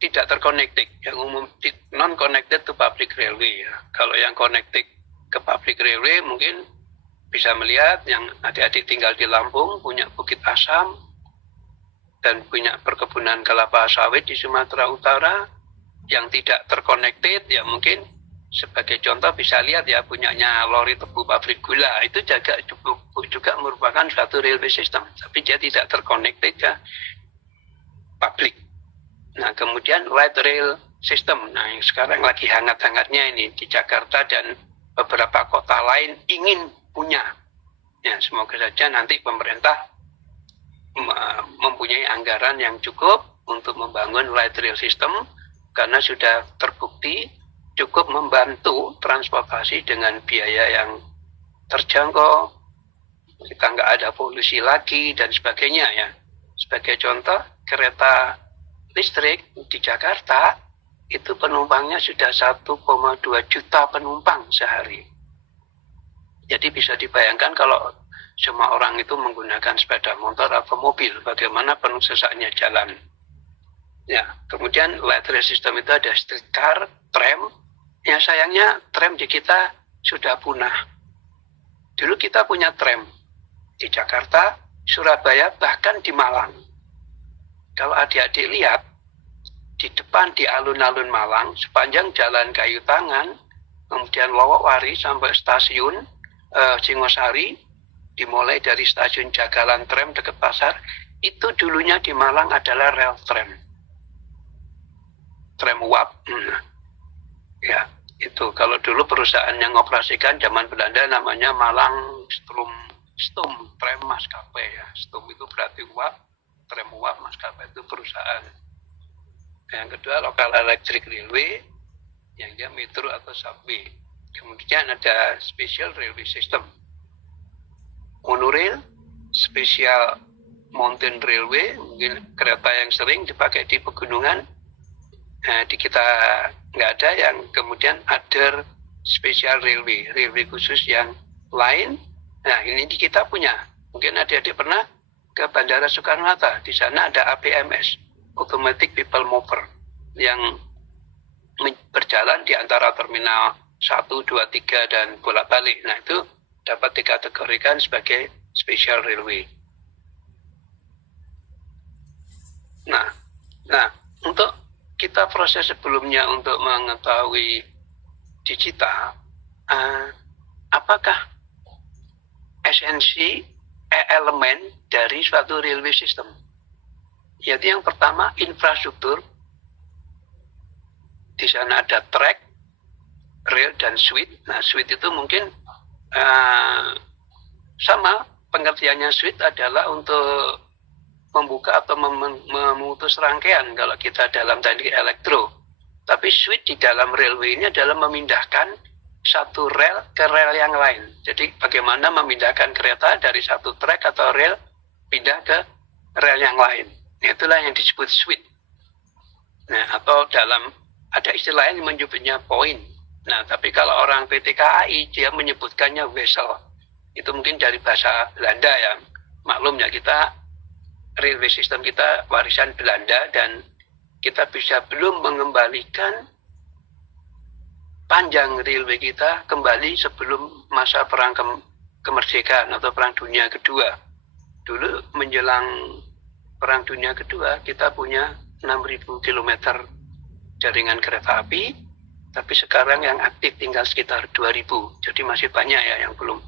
tidak terconnected. Yang umum non-connected to public railway. Ya. Kalau yang connected ke public railway mungkin bisa melihat yang adik-adik tinggal di Lampung, punya Bukit Asam, dan punya perkebunan kelapa sawit di Sumatera Utara. Yang tidak terconnected ya mungkin sebagai contoh bisa lihat ya punyanya lori tebu pabrik gula, itu juga merupakan suatu railway system, tapi dia tidak terconnected ke publik. Nah, kemudian light rail system, nah yang sekarang lagi hangat-hangatnya ini di Jakarta dan beberapa kota lain ingin punya. Ya, semoga saja nanti pemerintah mempunyai anggaran yang cukup untuk membangun light rail system, karena sudah terbukti cukup membantu transportasi dengan biaya yang terjangkau, kita nggak ada polusi lagi dan sebagainya ya. Sebagai contoh, kereta listrik di Jakarta itu penumpangnya sudah 1,2 juta penumpang sehari. Jadi bisa dibayangkan kalau semua orang itu menggunakan sepeda motor atau mobil, bagaimana penuh sesaknya jalan. Ya, kemudian light rail system itu ada streetcar, tram. Ya sayangnya tram di kita sudah punah. Dulu kita punya tram di Jakarta, Surabaya, bahkan di Malang. Kalau adik-adik lihat, di depan di alun-alun Malang, sepanjang jalan Kayu Tangan, kemudian Lowokwaru sampai stasiun Singosari, dimulai dari stasiun Jagalan tram dekat pasar, itu dulunya di Malang adalah rel tram. Tram uap. Ya, itu kalau dulu perusahaan yang mengoperasikan zaman Belanda namanya Malang Stum Tram Maskapai ya. Stum itu berarti uap, tram uap maskapai itu perusahaan. Yang kedua lokal electric railway, yang dia metro atau subway. Kemudian ada special railway system, monorail, special mountain railway, mungkin kereta yang sering dipakai di pegunungan. Di kita nggak ada. Yang kemudian other special railway, railway khusus yang lain. Nah ini di kita punya. Mungkin adik-adik pernah ke Bandara Soekarno-Hatta. Di sana ada APMS, Automatic People Mover, yang berjalan di antara terminal 1, 2, 3 dan bolak-balik. Nah itu dapat dikategorikan sebagai special railway. Nah untuk kita proses sebelumnya untuk mengetahui digital, apakah esensi elemen dari suatu railway system? Yaitu yang pertama infrastruktur. Di sana ada track, rail dan switch. Nah switch itu mungkin sama pengertiannya. Switch adalah untuk membuka atau memutus rangkaian kalau kita dalam teknik elektro. Tapi switch di dalam railway ini adalah memindahkan satu rel ke rel yang lain. Jadi bagaimana memindahkan kereta dari satu track atau rel pindah ke rel yang lain. Itulah yang disebut switch. Nah, atau dalam ada istilah yang menyebutnya point. Nah, tapi kalau orang PT KAI dia menyebutkannya vessel. Itu mungkin dari bahasa Belanda ya. Maklum ya, kita railway system kita warisan Belanda dan kita bisa belum mengembalikan panjang railway kita kembali sebelum masa perang kemerdekaan atau perang dunia kedua. Dulu menjelang perang dunia kedua kita punya 6.000 km jaringan kereta api, tapi sekarang yang aktif tinggal sekitar 2.000. Jadi masih banyak ya yang belum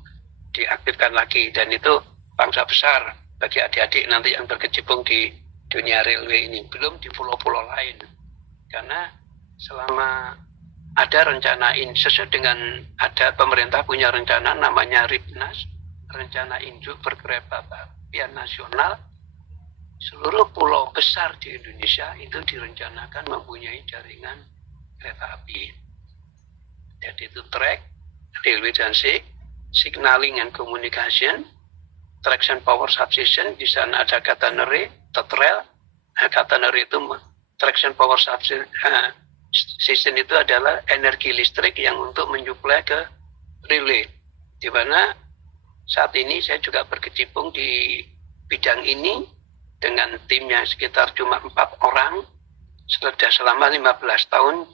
diaktifkan lagi, dan itu bangsa besar bagi adik-adik nanti yang berkecimpung di dunia railway ini, belum di pulau-pulau lain. Karena selama ada rencana sesuai dengan ada pemerintah punya rencana namanya RIPNAS, rencana induk perkeretaapian nasional, seluruh pulau besar di Indonesia itu direncanakan mempunyai jaringan kereta api. Jadi itu track, railway dan signaling and communication, traction power substation. Di sana ada catenary, TETRAIL. Catenary itu traction power substation itu adalah energi listrik yang untuk menyuplai ke relay. Di mana saat ini saya juga berkecimpung di bidang ini dengan timnya sekitar cuma 4 orang. Sudah selama 15 tahun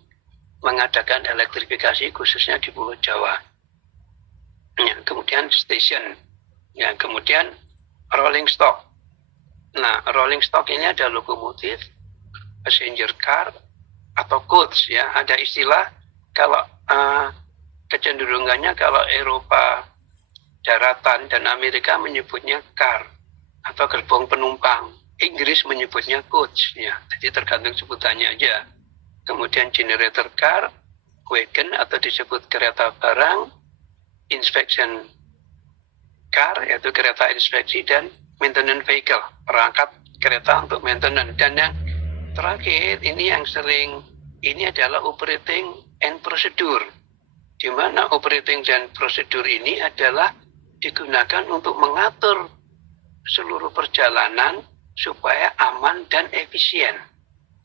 mengadakan elektrifikasi khususnya di Pulau Jawa. Ya, kemudian station. Ya, kemudian rolling stock. Nah, rolling stock ini ada lokomotif, passenger car, atau coach ya. Ada istilah kalau kecenderungannya kalau Eropa daratan dan Amerika menyebutnya car atau gerbong penumpang. Inggris menyebutnya coach ya. Jadi tergantung sebutannya aja. Kemudian generator car, wagon atau disebut kereta barang, inspection car yaitu kereta inspeksi, dan maintenance vehicle, perangkat kereta untuk maintenance. Dan yang terakhir ini yang sering ini adalah operating and procedure, di mana operating dan prosedur ini adalah digunakan untuk mengatur seluruh perjalanan supaya aman dan efisien.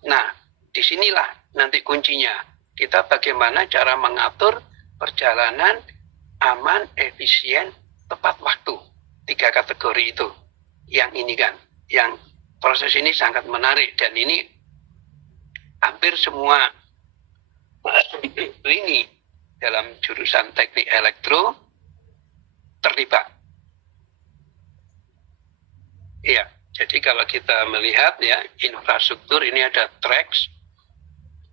Nah, disinilah nanti kuncinya. Kita bagaimana cara mengatur perjalanan aman, efisien, tepat waktu. 3 tiga kategori itu. Yang ini kan, yang proses ini sangat menarik dan ini hampir semua lini dalam jurusan teknik elektro terlibat. Iya, jadi kalau kita melihat ya infrastruktur ini ada tracks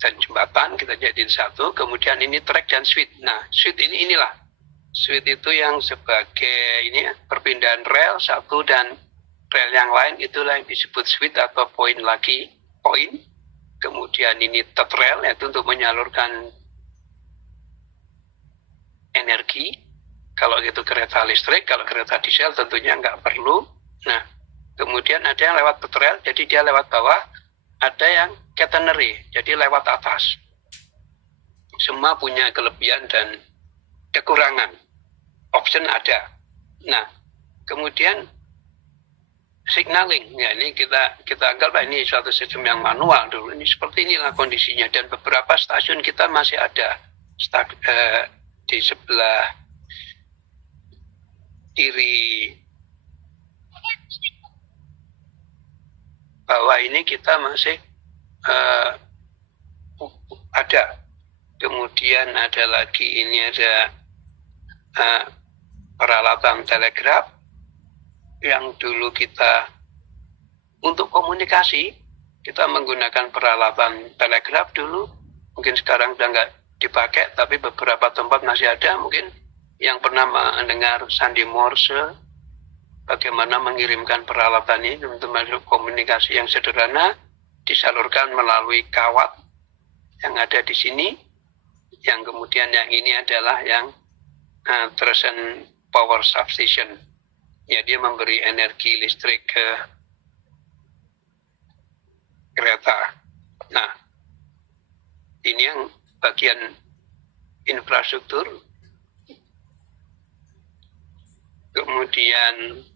dan jembatan kita jadiin satu, kemudian ini track dan suite. Nah, suite inilah. Suite itu yang sebagai ini ya, perpindahan rel satu dan rel yang lain itulah yang disebut suite atau poin lagi, poin. Kemudian ini third rail yaitu untuk menyalurkan energi. Kalau itu kereta listrik, kalau kereta diesel tentunya nggak perlu. Nah, kemudian ada yang lewat third rail, jadi dia lewat bawah. Ada yang catenary, jadi lewat atas. Semua punya kelebihan dan kekurangan. Option ada. Nah, kemudian signaling, ya ini kita anggap ini suatu sistem yang manual dulu. Ini seperti inilah kondisinya dan beberapa stasiun kita masih ada di sebelah kiri bawah ini kita masih ada. Kemudian ada lagi ini ada peralatan telegraf yang dulu kita untuk komunikasi kita menggunakan peralatan telegraf dulu, mungkin sekarang udah nggak dipakai, tapi beberapa tempat masih ada. Mungkin yang pernah mendengar sandi Morse, bagaimana mengirimkan peralatan ini untuk masuk komunikasi yang sederhana, disalurkan melalui kawat yang ada di sini, yang kemudian yang ini adalah yang Thrust Power Substation. Ya, dia memberi energi listrik ke kereta. Nah, ini yang bagian infrastruktur. Kemudian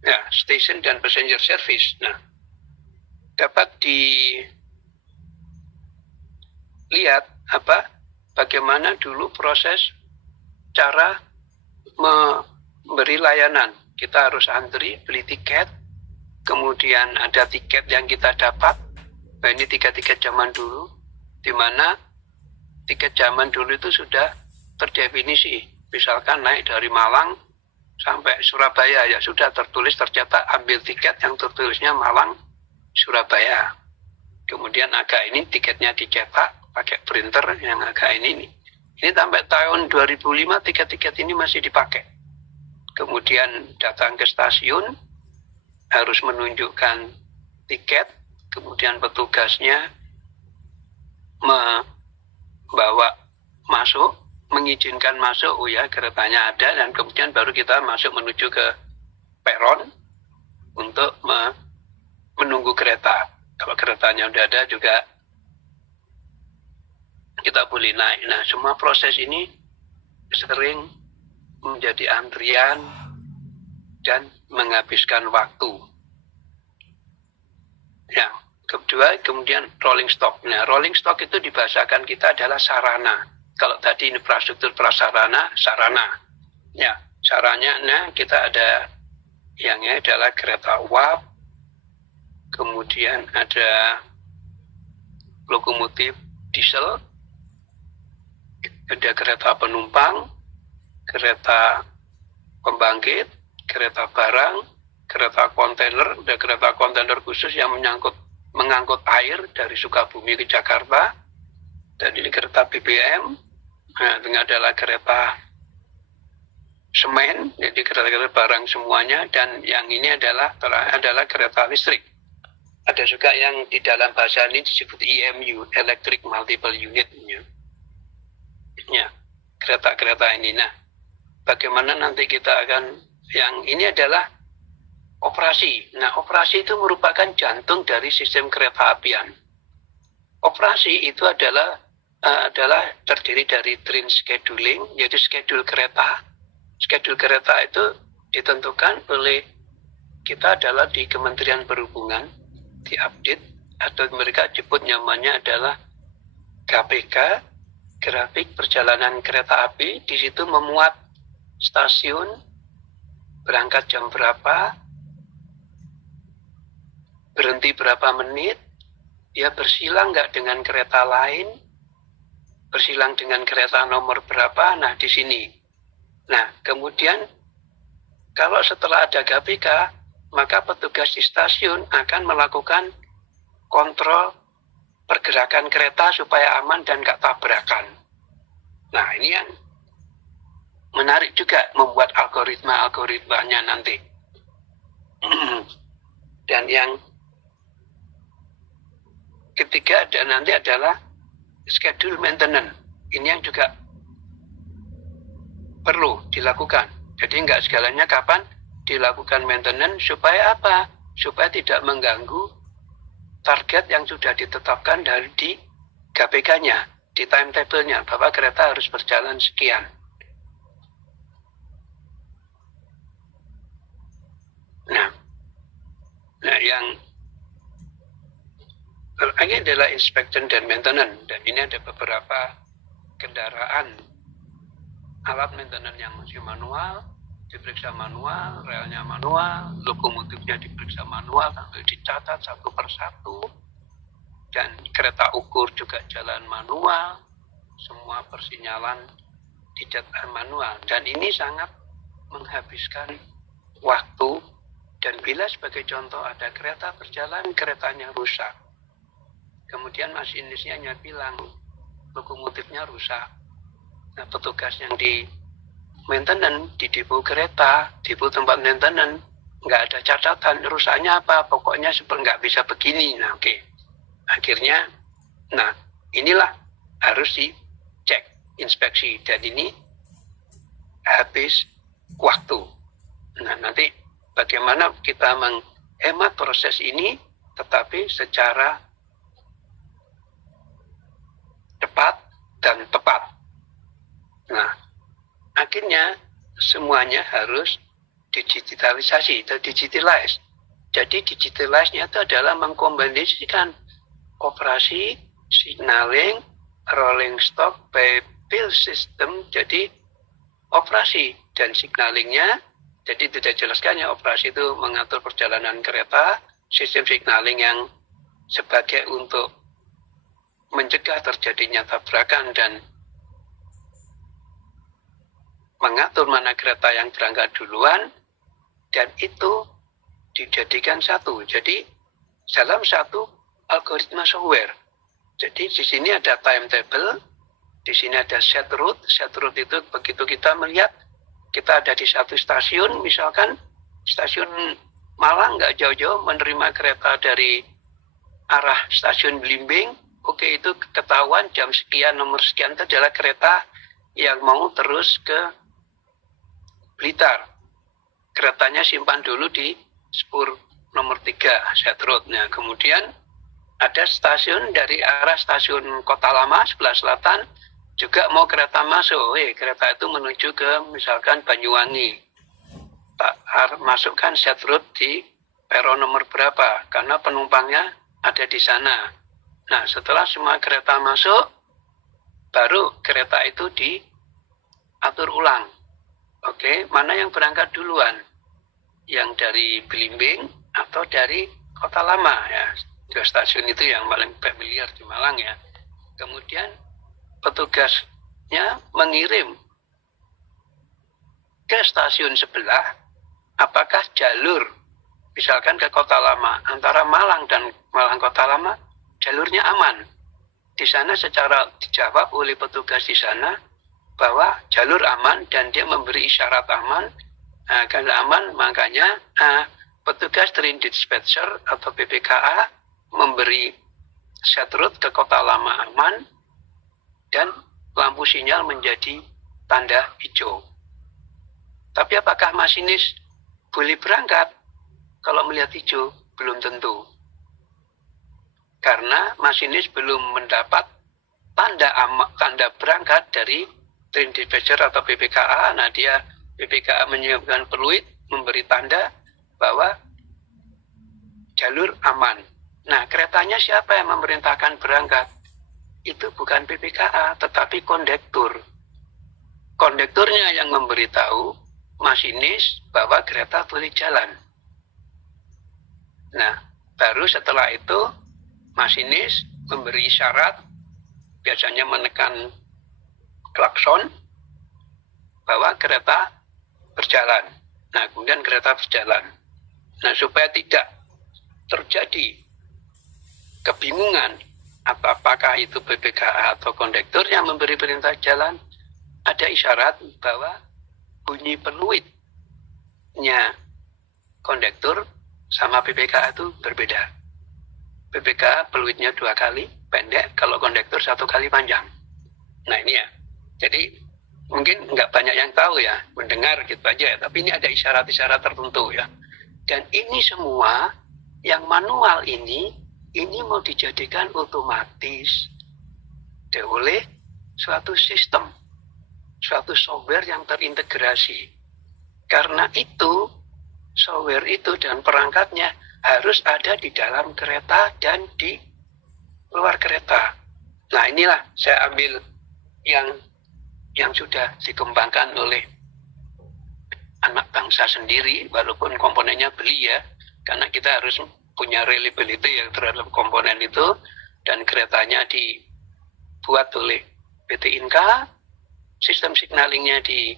ya, station dan passenger service. Nah, dapat dilihat bagaimana dulu proses cara memberi layanan. Kita harus antri, beli tiket, kemudian ada tiket yang kita dapat. Nah, ini tiket-tiket zaman dulu, di mana tiket zaman dulu itu sudah terdefinisi. Misalkan naik dari Malang sampai Surabaya, ya sudah tertulis, tercetak, ambil tiket yang tertulisnya Malang, Surabaya. Kemudian agak ini tiketnya dicetak pakai printer yang agak ini. Ini sampai tahun 2005 tiket-tiket ini masih dipakai. Kemudian datang ke stasiun, harus menunjukkan tiket, kemudian petugasnya membawa masuk, mengizinkan masuk, oh ya keretanya ada, dan kemudian baru kita masuk menuju ke peron untuk menunggu kereta. Kalau keretanya udah ada juga kita boleh naik. Nah, semua proses ini sering menjadi antrian dan menghabiskan waktu. Ya, kedua, kemudian rolling stock. Nah, rolling stock itu dibahasakan kita adalah sarana. Kalau tadi infrastruktur prasarana, sarana. Ya, sarananya kita ada yang adalah kereta uap, kemudian ada lokomotif diesel, ada kereta penumpang, kereta pembangkit, kereta barang, kereta kontainer, ada kereta kontainer khusus yang mengangkut air dari Sukabumi ke Jakarta, dan ini kereta BBM. Nah, ini adalah kereta semen, jadi kereta-kereta barang semuanya, dan yang ini adalah kereta listrik. Ada juga yang di dalam bahasa ini disebut EMU, Electric Multiple Unit. Ya, kereta-kereta ini. Nah, bagaimana nanti kita akan, yang ini adalah operasi. Nah, operasi itu merupakan jantung dari sistem kereta apian. Operasi itu adalah terdiri dari train scheduling, yaitu schedule kereta. Schedule kereta itu ditentukan oleh kita adalah di Kementerian Perhubungan, diupdate, atau mereka sebut namanya adalah GPK, grafik perjalanan kereta api, di situ memuat stasiun, berangkat jam berapa, berhenti berapa menit, dia bersilang nggak dengan kereta lain, bersilang dengan kereta nomor berapa, nah di sini. Nah, kemudian kalau setelah ada GPK, maka petugas di stasiun akan melakukan kontrol pergerakan kereta supaya aman dan nggak tabrakan. Nah, ini yang menarik juga membuat algoritma-algoritmanya nanti. Dan yang ketiga nanti adalah schedule maintenance. Ini yang juga perlu dilakukan. Jadi nggak segalanya kapan dilakukan maintenance, supaya apa? Supaya tidak mengganggu target yang sudah ditetapkan dari di GPK-nya, di timetable-nya, bahwa kereta harus berjalan sekian. Nah, yang ini adalah inspection dan maintenance, dan ini ada beberapa kendaraan alat maintenance yang masih manual, diperiksa manual, relnya manual, lokomotifnya diperiksa manual sambil dicatat satu persatu, dan kereta ukur juga jalan manual, semua persinyalan dicatat manual, dan ini sangat menghabiskan waktu. Dan bila sebagai contoh ada kereta berjalan, keretanya rusak, kemudian masinisnya hanya bilang lokomotifnya rusak. Nah, petugas yang di maintenance, di depo kereta, depo tempat maintenance, nggak ada catatan rusaknya apa, pokoknya nggak bisa begini. Nah, oke. Akhirnya, nah inilah harus dicek, inspeksi, dan ini habis waktu. Nah, nanti bagaimana kita menghemat proses ini, tetapi secara cepat dan tepat. Nah, akhirnya semuanya harus digitalisasi atau digitalize. Jadi digitalize-nya itu adalah mengkombinasikan operasi, signaling, rolling stock, bill system. Jadi operasi dan signalingnya, jadi tidak jelaskannya operasi itu mengatur perjalanan kereta, sistem signaling yang sebagai untuk mencegah terjadinya tabrakan dan mengatur mana kereta yang berangkat duluan, dan itu dijadikan satu. Jadi dalam satu algoritma software. Jadi di sini ada timetable, di sini ada set route. Set route itu begitu kita melihat kita ada di satu stasiun, misalkan stasiun Malang nggak jauh-jauh menerima kereta dari arah stasiun Blimbing, oke, itu ketahuan jam sekian, nomor sekian itu adalah kereta yang mau terus ke Blitar. Keretanya simpan dulu di spur nomor 3, set route. Nah, kemudian ada stasiun dari arah stasiun Kota Lama sebelah selatan, juga mau kereta masuk, kereta itu menuju ke misalkan Banyuwangi. Masukkan set route di peron nomor berapa, karena penumpangnya ada di sana. Nah, setelah semua kereta masuk, baru kereta itu diatur ulang. Oke, mana yang berangkat duluan? Yang dari Belimbing atau dari Kota Lama, ya. Dua stasiun itu yang paling familiar di Malang, ya. Kemudian petugasnya mengirim ke stasiun sebelah, apakah jalur misalkan ke Kota Lama, antara Malang dan Malang Kota Lama jalurnya aman. Di sana secara dijawab oleh petugas di sana bahwa jalur aman, dan dia memberi isyarat aman. Nah, karena aman, makanya petugas train dispatcher atau PPKA memberi set route ke Kota Lama aman, dan lampu sinyal menjadi tanda hijau. Tapi apakah masinis boleh berangkat kalau melihat hijau? Belum tentu. Karena masinis belum mendapat tanda berangkat dari train dispatcher atau PPKA. Nah, dia PPKA menyiapkan peluit, memberi tanda bahwa jalur aman. Nah, keretanya siapa yang memerintahkan berangkat? itu bukan PPKA, tetapi kondektur. Kondekturnya yang memberitahu masinis bahwa kereta boleh jalan. Nah, baru setelah itu masinis memberi isyarat, biasanya menekan klakson, bahwa kereta berjalan. Nah, kemudian kereta berjalan. Nah, supaya tidak terjadi kebingungan apakah itu PPKA atau kondektur yang memberi perintah jalan, ada isyarat bahwa bunyi peluitnya kondektur sama PPKA itu berbeda. PPKA peluitnya 2 kali pendek, kalau kondektur 1 kali panjang. Nah ini ya, jadi mungkin nggak banyak yang tahu ya, mendengar gitu aja ya, tapi ini ada isyarat-isyarat tertentu ya. Dan ini semua yang manual ini mau dijadikan otomatis oleh suatu sistem, suatu software yang terintegrasi. Karena itu, software itu dan perangkatnya harus ada di dalam kereta dan di luar kereta. Nah inilah saya ambil yang sudah dikembangkan oleh anak bangsa sendiri, walaupun komponennya beli ya, karena kita harus punya reliability yang terhadap komponen itu, dan keretanya dibuat oleh PT Inka, sistem signalingnya di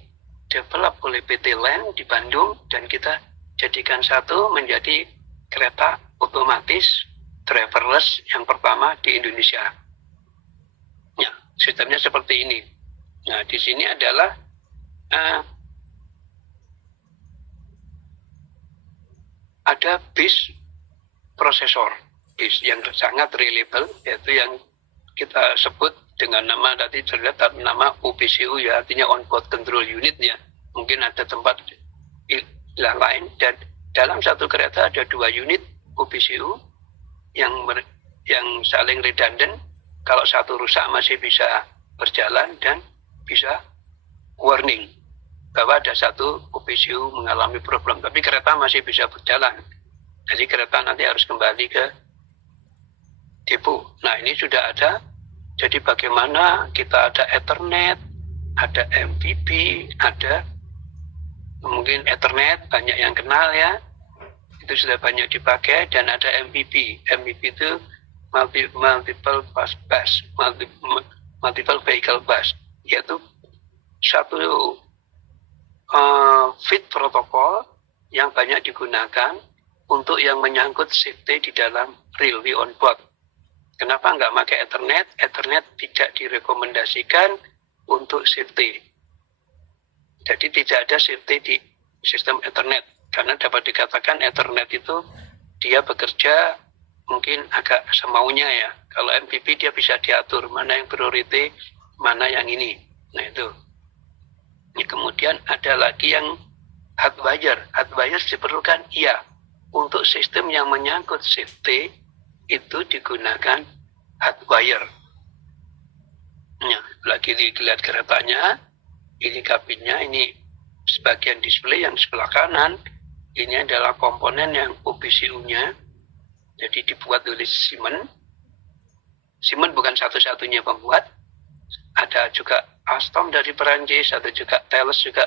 develop oleh PT LAN di Bandung, dan kita jadikan satu menjadi kereta otomatis driverless yang pertama di Indonesia. Ya, sistemnya seperti ini. Nah, di sini adalah ada bis prosesor, bis yang sangat reliable, yaitu yang kita sebut dengan nama tadi terlihat nama OPCU ya, artinya on board control unit ya. Mungkin ada tempat lain, dan dalam satu kereta ada 2 unit OPCU yang saling redundant. Kalau satu rusak masih bisa berjalan dan bisa warning bahwa ada satu OPCU mengalami problem, tapi kereta masih bisa berjalan. Jadi kereta nanti harus kembali ke depo. Nah ini sudah ada. Jadi bagaimana kita ada Ethernet, ada MPP, ada mungkin Ethernet banyak yang kenal ya, itu sudah banyak dipakai, dan ada MPP. MPP itu multiple vehicle bus, yaitu satu fit protokol yang banyak digunakan untuk yang menyangkut safety di dalam railway on board. Kenapa nggak pakai Ethernet? Ethernet tidak direkomendasikan untuk safety. Jadi tidak ada safety di sistem Ethernet, karena dapat dikatakan Ethernet itu dia bekerja mungkin agak semaunya ya. Kalau MPP dia bisa diatur mana yang priority, mana yang ini. Nah itu. Ini kemudian ada lagi yang hardwire. Hardwire diperlukan iya. Untuk sistem yang menyangkut safety itu digunakan hardwire. Nah, lagi dilihat keretanya, ini kabinnya, ini sebagian display yang sebelah kanan. Ini adalah komponen yang OPCU-nya. Jadi dibuat oleh Siemens. Siemens bukan satu-satunya pembuat. Ada juga Alstom dari Perancis, ada juga Thales juga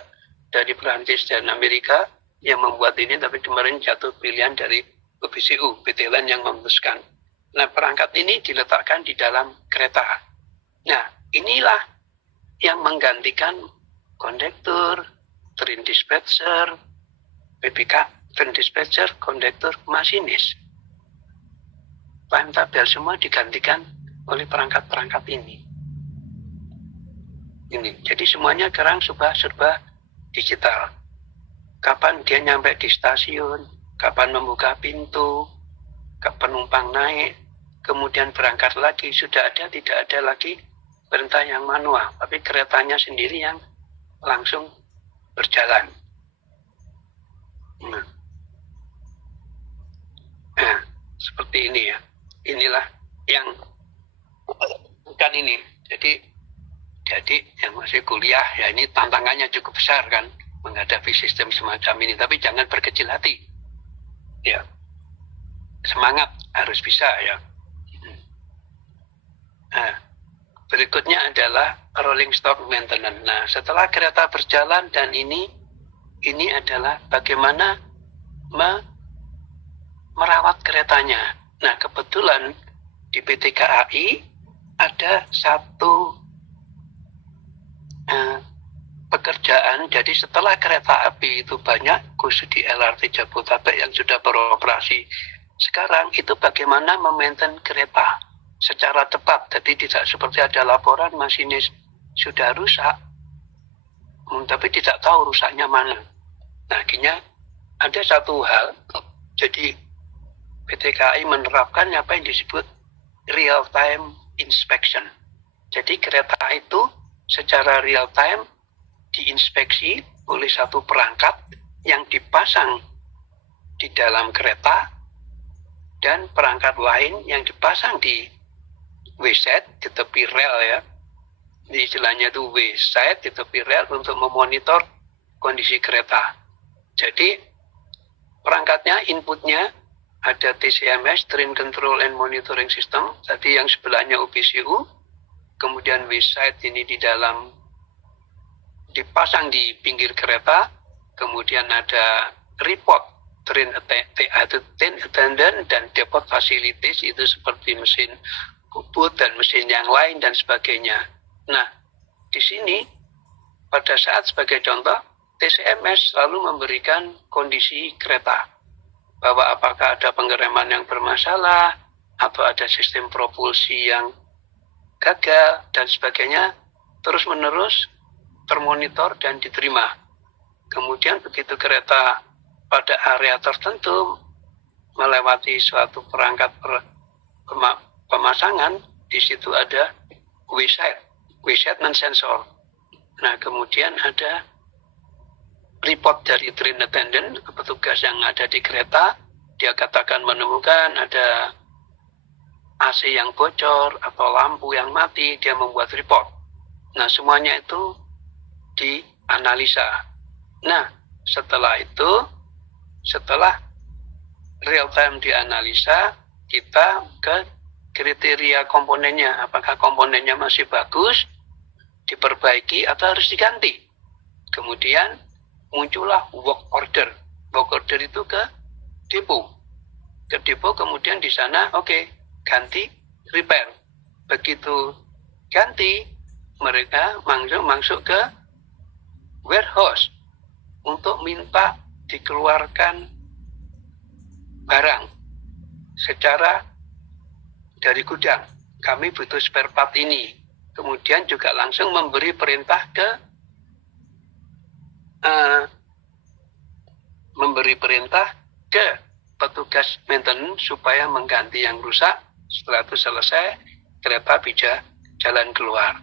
dari Perancis dan Amerika yang membuat ini, tapi kemarin jatuh pilihan dari OPCU, PT LAN yang memutuskan. Nah, perangkat ini diletakkan di dalam kereta. Nah, inilah yang menggantikan kondektur, train dispatcher, PPK, train dispatcher, kondektur, masinis. Timetable semua digantikan oleh perangkat-perangkat ini. Jadi semuanya sekarang serba digital. Kapan dia nyampe di stasiun, kapan membuka pintu, kapan penumpang naik, kemudian berangkat lagi, sudah ada, tidak ada lagi perintah yang manual, tapi keretanya sendiri yang langsung berjalan. Nah, seperti ini ya. Inilah yang bukan ini. Jadi yang masih kuliah ya, ini tantangannya cukup besar kan menghadapi sistem semacam ini, tapi jangan berkecil hati. Ya. Semangat harus bisa ya. Nah, Berikutnya adalah rolling stock maintenance. Nah, setelah kereta berjalan dan ini adalah bagaimana merawat keretanya. Nah, kebetulan di PT KAI ada satu pekerjaan. Jadi setelah kereta api itu banyak, khusus di LRT Jabodetabek yang sudah beroperasi sekarang, itu bagaimana memaintain kereta secara tepat. Jadi tidak seperti ada laporan masinis sudah rusak, tapi tidak tahu rusaknya mana. Nah, akhirnya ada satu hal, jadi PT KAI menerapkan apa yang disebut real time inspection. Jadi kereta itu secara real time diinspeksi oleh satu perangkat yang dipasang di dalam kereta dan perangkat lain yang dipasang di wayset, di tepi rel ya. Di istilahnya itu wayset, di tepi rel untuk memonitor kondisi kereta. Jadi perangkatnya, inputnya ada TCMS, Train Control and Monitoring System, tadi yang sebelahnya OPCU, kemudian wayset ini di dalam dipasang di pinggir kereta, kemudian ada report train attendant dan depot facilities, itu seperti mesin bubut dan mesin yang lain dan sebagainya. Nah, di sini pada saat sebagai contoh, TCMS selalu memberikan kondisi kereta, bahwa apakah ada pengereman yang bermasalah, atau ada sistem propulsi yang gagal, dan sebagainya, terus-menerus termonitor dan diterima. Kemudian begitu kereta pada area tertentu melewati suatu perangkat pemasangan, di situ ada wayset dan sensor. Nah, kemudian ada report dari train attendant, petugas yang ada di kereta, dia katakan menemukan ada AC yang bocor atau lampu yang mati, dia membuat report. Nah, semuanya itu dianalisa. Nah, setelah itu, setelah real time dianalisa, kita ke kriteria komponennya. Apakah komponennya masih bagus, diperbaiki, atau harus diganti. Kemudian muncullah work order. Work order itu ke depo. Ke depo, kemudian di sana, oke, ganti, repair. Begitu ganti, mereka masuk ke warehouse untuk minta dikeluarkan barang secara dari gudang. Kami butuh spare part ini. Kemudian juga langsung memberi perintah ke petugas maintenance supaya mengganti yang rusak. Setelah itu selesai, kereta bisa jalan keluar,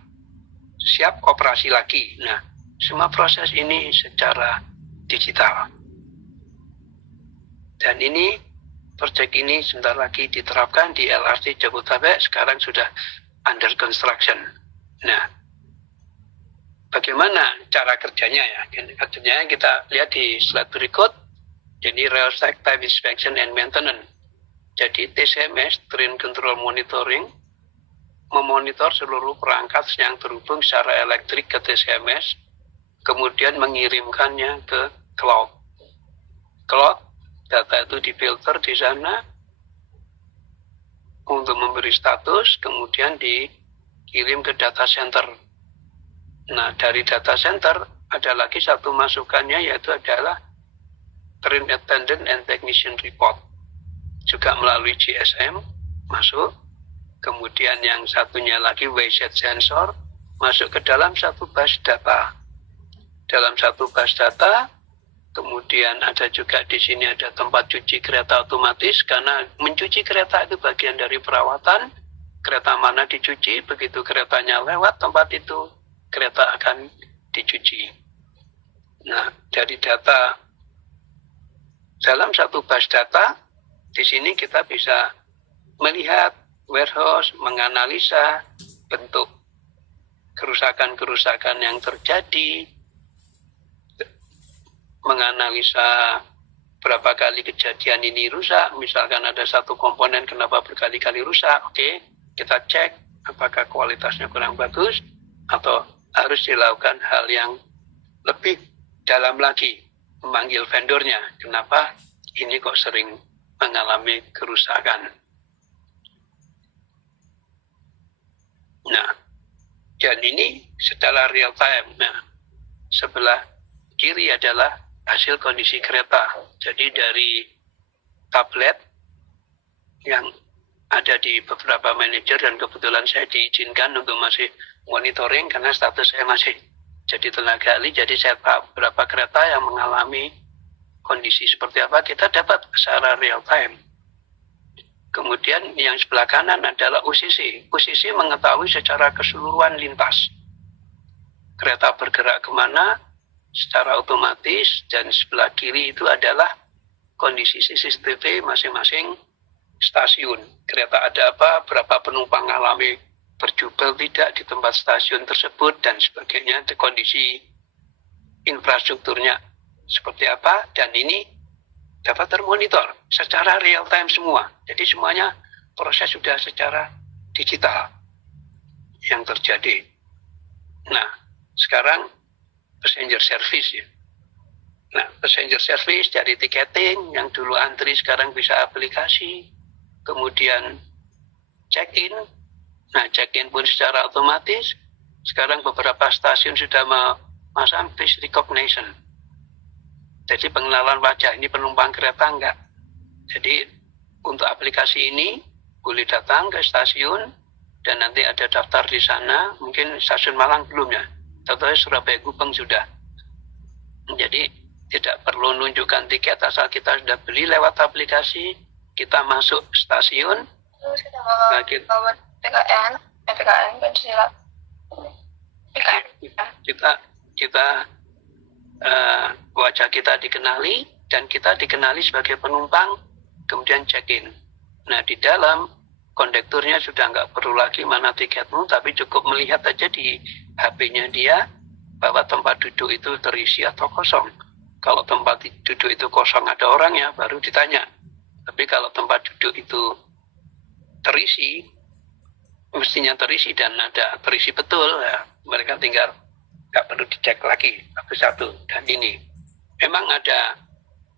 siap operasi lagi. Nah, semua proses ini secara digital. Dan ini, proyek ini sebentar lagi diterapkan di LRT Jabodetabek, sekarang sudah under construction. Nah, bagaimana cara kerjanya ya? Kerjanya kita lihat di slide berikut. Jadi real time inspection and maintenance. Jadi TCMS, Train Control Monitoring, memonitor seluruh perangkat yang terhubung secara elektrik ke TCMS, kemudian mengirimkannya ke cloud. Cloud, data itu difilter di sana untuk memberi status, kemudian dikirim ke data center. Nah, dari data center ada lagi satu masukannya, yaitu adalah Train Attendant and Technician Report. Juga melalui GSM masuk. Kemudian yang satunya lagi wayset sensor masuk ke dalam satu bus data. Dalam satu bus data, kemudian ada juga di sini ada tempat cuci kereta otomatis, karena mencuci kereta itu bagian dari perawatan. Kereta mana dicuci, begitu keretanya lewat tempat itu, kereta akan dicuci. Nah, dari data dalam satu bus data, di sini kita bisa melihat warehouse, menganalisa bentuk kerusakan-kerusakan yang terjadi, menganalisa berapa kali kejadian ini rusak. Misalkan ada satu komponen kenapa berkali-kali rusak, oke, kita cek apakah kualitasnya kurang bagus atau harus dilakukan hal yang lebih dalam lagi, memanggil vendornya, kenapa ini kok sering mengalami kerusakan. Nah, dan ini setelah real time. Nah, sebelah kiri adalah hasil kondisi kereta. Jadi dari tablet yang ada di beberapa manajer, dan kebetulan saya diizinkan untuk masih monitoring karena status saya masih jadi tenaga ahli, jadi saya tahu beberapa kereta yang mengalami kondisi seperti apa, kita dapat secara real time. Kemudian yang sebelah kanan adalah UCC. UCC mengetahui secara keseluruhan lintas. Kereta bergerak kemana secara otomatis, dan sebelah kiri itu adalah kondisi CCTV masing-masing stasiun. Kereta ada apa, berapa penumpang mengalami berjubel tidak di tempat stasiun tersebut, dan sebagainya, kondisi infrastrukturnya seperti apa, dan ini dapat termonitor secara real time semua. Jadi semuanya proses sudah secara digital yang terjadi. Nah, sekarang passenger service ya. Nah, passenger service dari tiketing yang dulu antri sekarang bisa aplikasi. Kemudian check-in. Nah, check-in pun secara otomatis. Sekarang beberapa stasiun sudah memasang face recognition. Jadi pengenalan wajah, ini penumpang kereta enggak. Jadi untuk aplikasi ini boleh datang ke stasiun dan nanti ada daftar di sana. Mungkin stasiun Malang belum ya. Contohnya Surabaya Gubeng sudah. Jadi tidak perlu nunjukkan tiket, asal kita sudah beli lewat aplikasi, kita masuk stasiun. Sudah bawa PKN, PKN Pancasila. PKN. Kita wajah kita dikenali dan kita dikenali sebagai penumpang, kemudian check-in. Nah, di dalam kondekturnya sudah nggak perlu lagi mana tiketmu, tapi cukup melihat aja di HP-nya dia bahwa tempat duduk itu terisi atau kosong. Kalau tempat duduk itu kosong ada orangnya, baru ditanya. Tapi kalau tempat duduk itu terisi, mestinya terisi dan ada terisi betul, ya, mereka tinggal nggak perlu dicek lagi satu-satu. Dan ini memang ada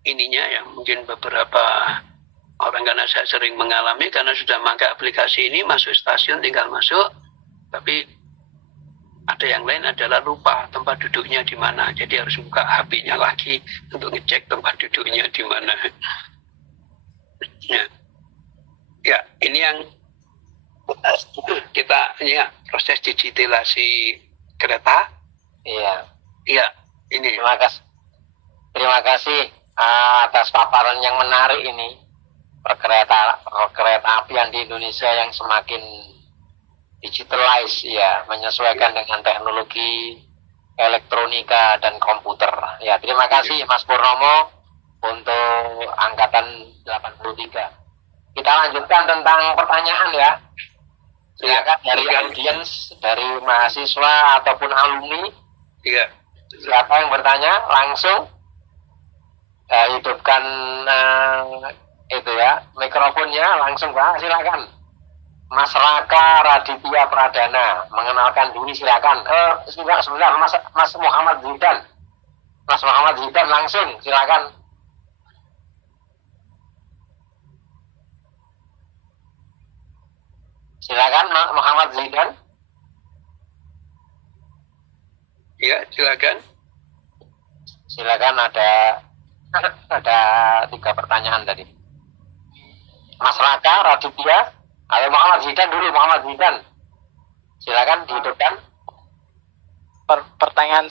ininya yang mungkin beberapa orang, karena saya sering mengalami, karena sudah pakai aplikasi ini, masuk stasiun tinggal masuk, tapi ada yang lain adalah lupa tempat duduknya di mana, jadi harus buka HP-nya lagi untuk ngecek tempat duduknya di mana. Ya, ini yang kita ya, proses digitalisasi kereta. Iya, ini. Terima kasih atas paparan yang menarik ini. Perkereta apian di Indonesia yang semakin digitalize, ya, menyesuaikan dengan teknologi elektronika dan komputer. Ya, terima kasih Mas Purnomo untuk angkatan 83. Kita lanjutkan tentang pertanyaan ya. Silakan dari audiens, dari mahasiswa ataupun alumni. Iya. Siapa yang bertanya langsung hidupkan itu ya mikrofonnya langsung, Pak. Silakan. Mas Raka Raditya Pradana, mengenalkan diri silakan. Sebentar, Mas Muhammad Zidan. Mas Muhammad Zidan langsung silakan. Silakan Muhammad Zidan. Ya, silakan. Silakan, ada 3 pertanyaan tadi. Mas Raka Raditya, atau Muhammad Zidan dulu, Muhammad Zidan. Silakan dihidupkan. Pertanyaan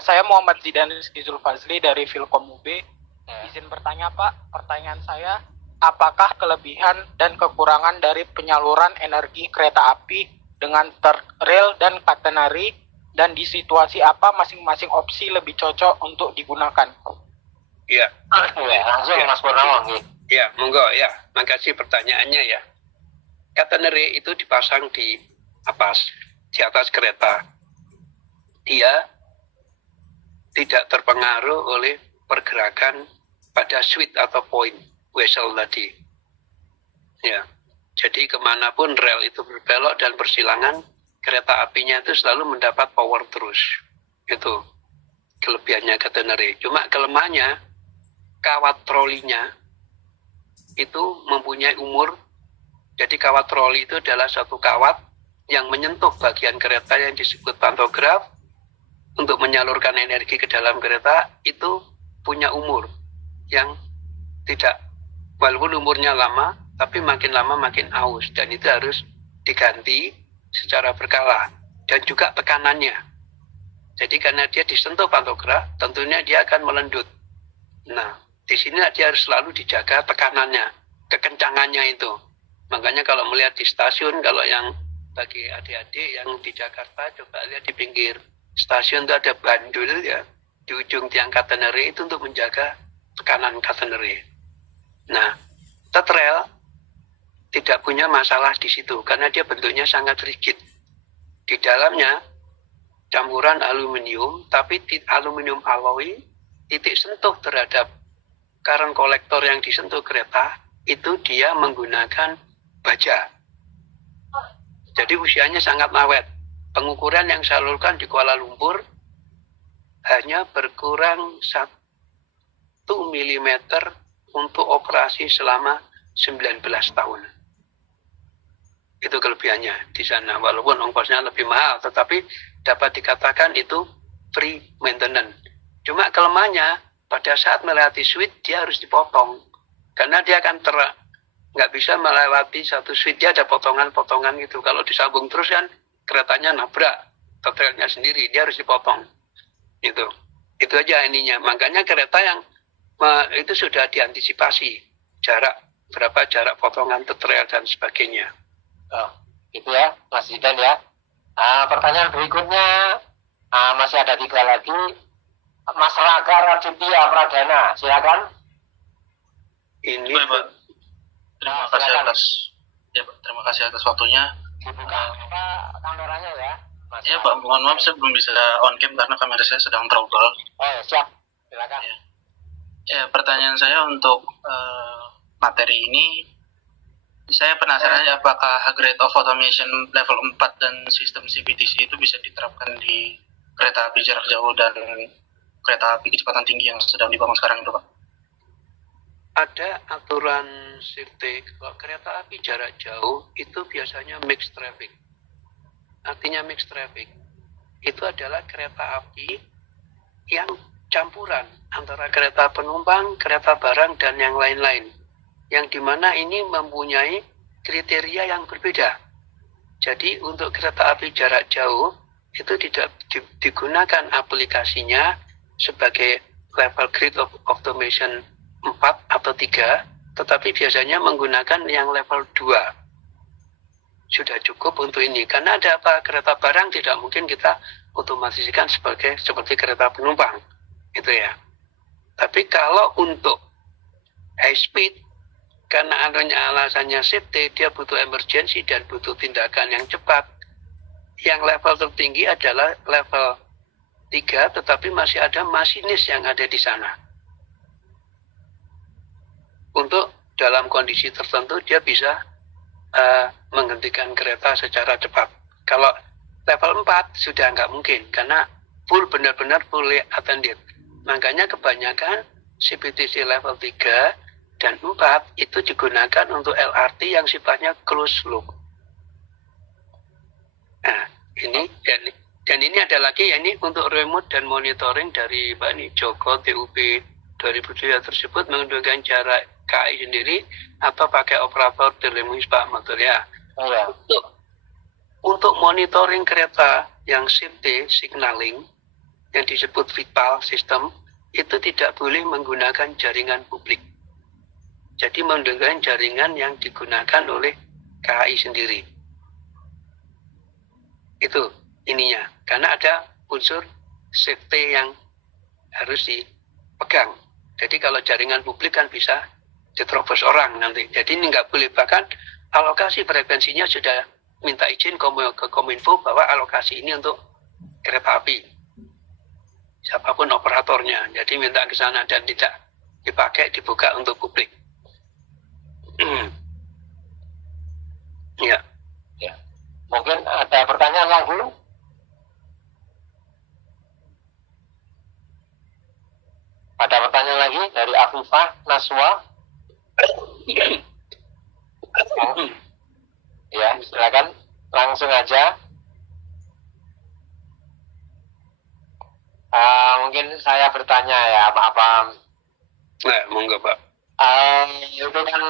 saya Muhammad Zidan Rizky Zulfazli dari Filkom UB. Izin bertanya Pak, pertanyaan saya, apakah kelebihan dan kekurangan dari penyaluran energi kereta api dengan rel dan katenari, dan di situasi apa masing-masing opsi lebih cocok untuk digunakan? Iya. Langsung Mas Purnomo. Ya, monggo ya. Makasih pertanyaannya ya. Catenary itu dipasang di atas kereta. Dia tidak terpengaruh oleh pergerakan pada switch atau point whistle tadi. Ya. Jadi kemanapun rel itu berbelok dan bersilangan, kereta apinya itu selalu mendapat power terus. Itu kelebihannya catenary. Cuma kelemahannya, kawat trolinya itu mempunyai umur. Jadi kawat troli itu adalah satu kawat yang menyentuh bagian kereta yang disebut pantograf untuk menyalurkan energi ke dalam kereta, itu punya umur yang tidak, walaupun umurnya lama, tapi makin lama makin aus, dan itu harus diganti secara berkala, dan juga tekanannya. Jadi karena dia disentuh pantograf, tentunya dia akan melendut. Nah, di sini dia harus selalu dijaga tekanannya, kekencangannya itu. Makanya kalau melihat di stasiun, kalau yang bagi adik-adik yang di Jakarta, coba lihat di pinggir stasiun itu ada bandul ya, di ujung tiang catenary itu untuk menjaga tekanan catenary. Nah, third rail tidak punya masalah di situ karena dia bentuknya sangat rigid. Di dalamnya campuran aluminium, tapi aluminium alloy, titik sentuh terhadap current kolektor yang disentuh kereta itu dia menggunakan baja. Jadi usianya sangat awet. Pengukuran yang saya lakukan di Kuala Lumpur hanya berkurang 1 mm untuk operasi selama 19 tahun. Itu kelebihannya di sana. Walaupun ongkosnya lebih mahal, tetapi dapat dikatakan itu free maintenance. Cuma kelemahannya, pada saat melewati switch, dia harus dipotong. Karena dia akan nggak bisa melewati satu switch, dia ada potongan-potongan gitu. Kalau disambung terus kan, keretanya nabrak trailnya sendiri, dia harus dipotong. Itu aja ininya. Makanya kereta yang itu sudah diantisipasi jarak, berapa jarak potongan trail dan sebagainya. Oh, itu ya, Mas Zidan ya. Pertanyaan berikutnya masih ada 3 lagi. Mas Raka Raditya Pradana, silakan. Ini Pak. Terima kasih atas waktunya. Dibuka kameranya ya. Mas Ya Pak, mohon maaf saya belum bisa on cam karena kamera saya sedang trouble. Oh, siap. Silakan. Ya, pertanyaan saya untuk materi ini, saya penasaran apakah grade of automation level 4 dan sistem CBTC itu bisa diterapkan di kereta api jarak jauh dan kereta api kecepatan tinggi yang sedang dibangun sekarang itu Pak? Ada aturan safety kalau kereta api jarak jauh itu biasanya mixed traffic. Artinya mixed traffic itu adalah kereta api yang campuran antara kereta penumpang, kereta barang, dan yang lain-lain. Yang dimana ini mempunyai kriteria yang berbeda. Jadi untuk kereta api jarak jauh itu tidak digunakan aplikasinya sebagai level grade of automation 4 atau 3, tetapi biasanya menggunakan yang level 2. Sudah cukup untuk ini. Karena ada apa? Kereta barang tidak mungkin kita otomatiskan seperti kereta penumpang. Itu ya. Tapi kalau untuk high speed, karena adanya alasannya safety, dia butuh emergency dan butuh tindakan yang cepat. Yang level tertinggi adalah level 3, tetapi masih ada masinis yang ada di sana. Untuk dalam kondisi tertentu dia bisa menghentikan kereta secara cepat. Kalau level 4 sudah nggak mungkin karena benar-benar fully attended. Makanya kebanyakan CBTC level 3 dan 4 itu digunakan untuk LRT yang sifatnya closed loop. Nah, ini dan ini ada lagi ya, ini untuk remote dan monitoring dari Pak Joko TUP 2007 tersebut menggunakan jarak KAI sendiri atau pakai operator telemis Pak Motor ya. Oh, ya. Untuk monitoring kereta yang safety signaling yang disebut vital system itu tidak boleh menggunakan jaringan publik. Jadi menggunakan jaringan yang digunakan oleh KAI sendiri. Itu ininya. Karena ada unsur safety yang harus dipegang. Jadi kalau jaringan publik kan bisa diterobos orang nanti. Jadi ini nggak boleh. Bahkan alokasi frekuensinya sudah minta izin ke Kominfo bahwa alokasi ini untuk kereta api. Siapapun operatornya. Jadi minta ke sana dan tidak dipakai, dibuka untuk publik. Ya. Ya. Mungkin ada pertanyaan lagi? Ada pertanyaan lagi dari Afifah Naswa? Ya, silakan langsung aja. Mungkin saya bertanya ya, apa? Nah, monggo Pak. Itu kan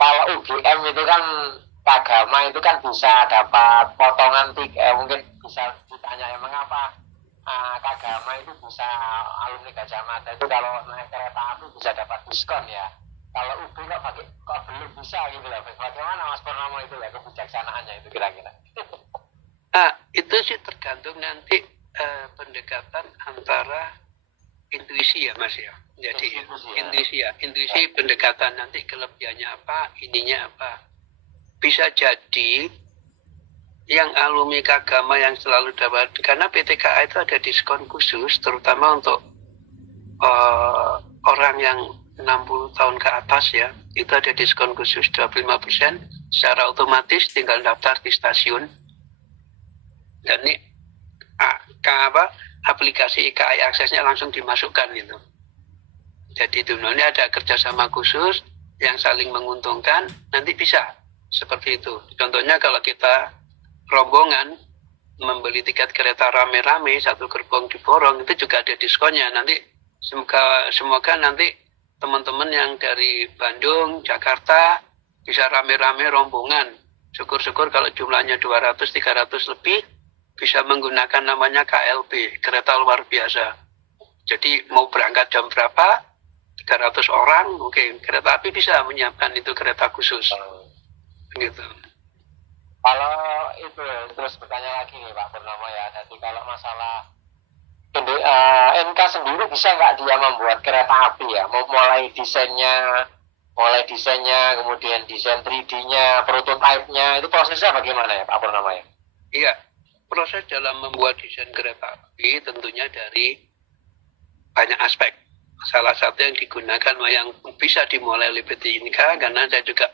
kalau UGM itu kan agama itu kan bisa dapat potongan mungkin bisa ditanya ya mengapa agama itu bisa alumni Gajah Mada itu kalau naik kereta api bisa dapat diskon ya. Kalau UB kok belum bisa gitu lah. Bagaimana Mas Purnomo itu ya kebijaksanaannya itu kira-kira? Itu sih tergantung nanti pendekatan antara intuisi ya Mas ya. Jadi intuisi pendekatan nanti kelebihannya apa, ininya apa. Bisa jadi yang alumni keagama yang selalu dapat, karena PTKA itu ada diskon khusus terutama untuk orang yang 60 tahun ke atas ya, itu ada diskon khusus 25% secara otomatis tinggal daftar di stasiun. Dan ini aplikasi IKAI aksesnya langsung dimasukkan gitu. Jadi itu ini ada kerjasama khusus yang saling menguntungkan, nanti bisa seperti itu. Contohnya kalau kita rombongan membeli tiket kereta rame-rame, satu gerbong diborong, itu juga ada diskonnya. Nanti semoga nanti teman-teman yang dari Bandung, Jakarta bisa rame-rame rombongan. Syukur-syukur kalau jumlahnya 200-300 lebih bisa menggunakan namanya KLB, kereta luar biasa. Jadi mau berangkat jam berapa, 300 orang, oke, kereta api bisa menyiapkan itu kereta khusus. Gitu. Kalau itu terus bertanya lagi nih Pak Purnomo ya, jadi kalau masalah NK sendiri bisa nggak dia membuat kereta api ya, mulai desainnya, kemudian desain 3D-nya, prototype-nya, itu prosesnya bagaimana ya Pak Purnomo ya? Iya, proses dalam membuat desain kereta api tentunya dari banyak aspek. Salah satu yang digunakan yang bisa dimulai oleh PT Inka, karena saya juga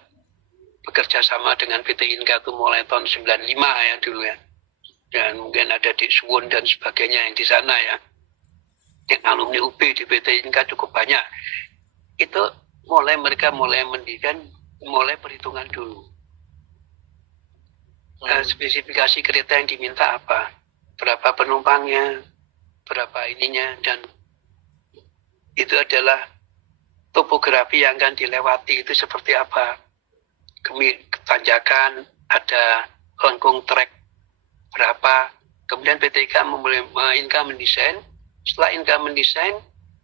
bekerja sama dengan PT Inka itu mulai tahun 95 ya dulu ya. Dan mungkin ada di Suwon dan sebagainya yang di sana ya. Yang alumni UB di PT Inka cukup banyak. Itu mereka mulai mendesain, mulai perhitungan dulu. Spesifikasi kereta yang diminta apa, berapa penumpangnya, berapa ininya, dan itu adalah topografi yang akan dilewati itu seperti apa. Tanjakan, ada lengkung trek berapa, kemudian PT Inka mendesain. Setelah Inka mendesain,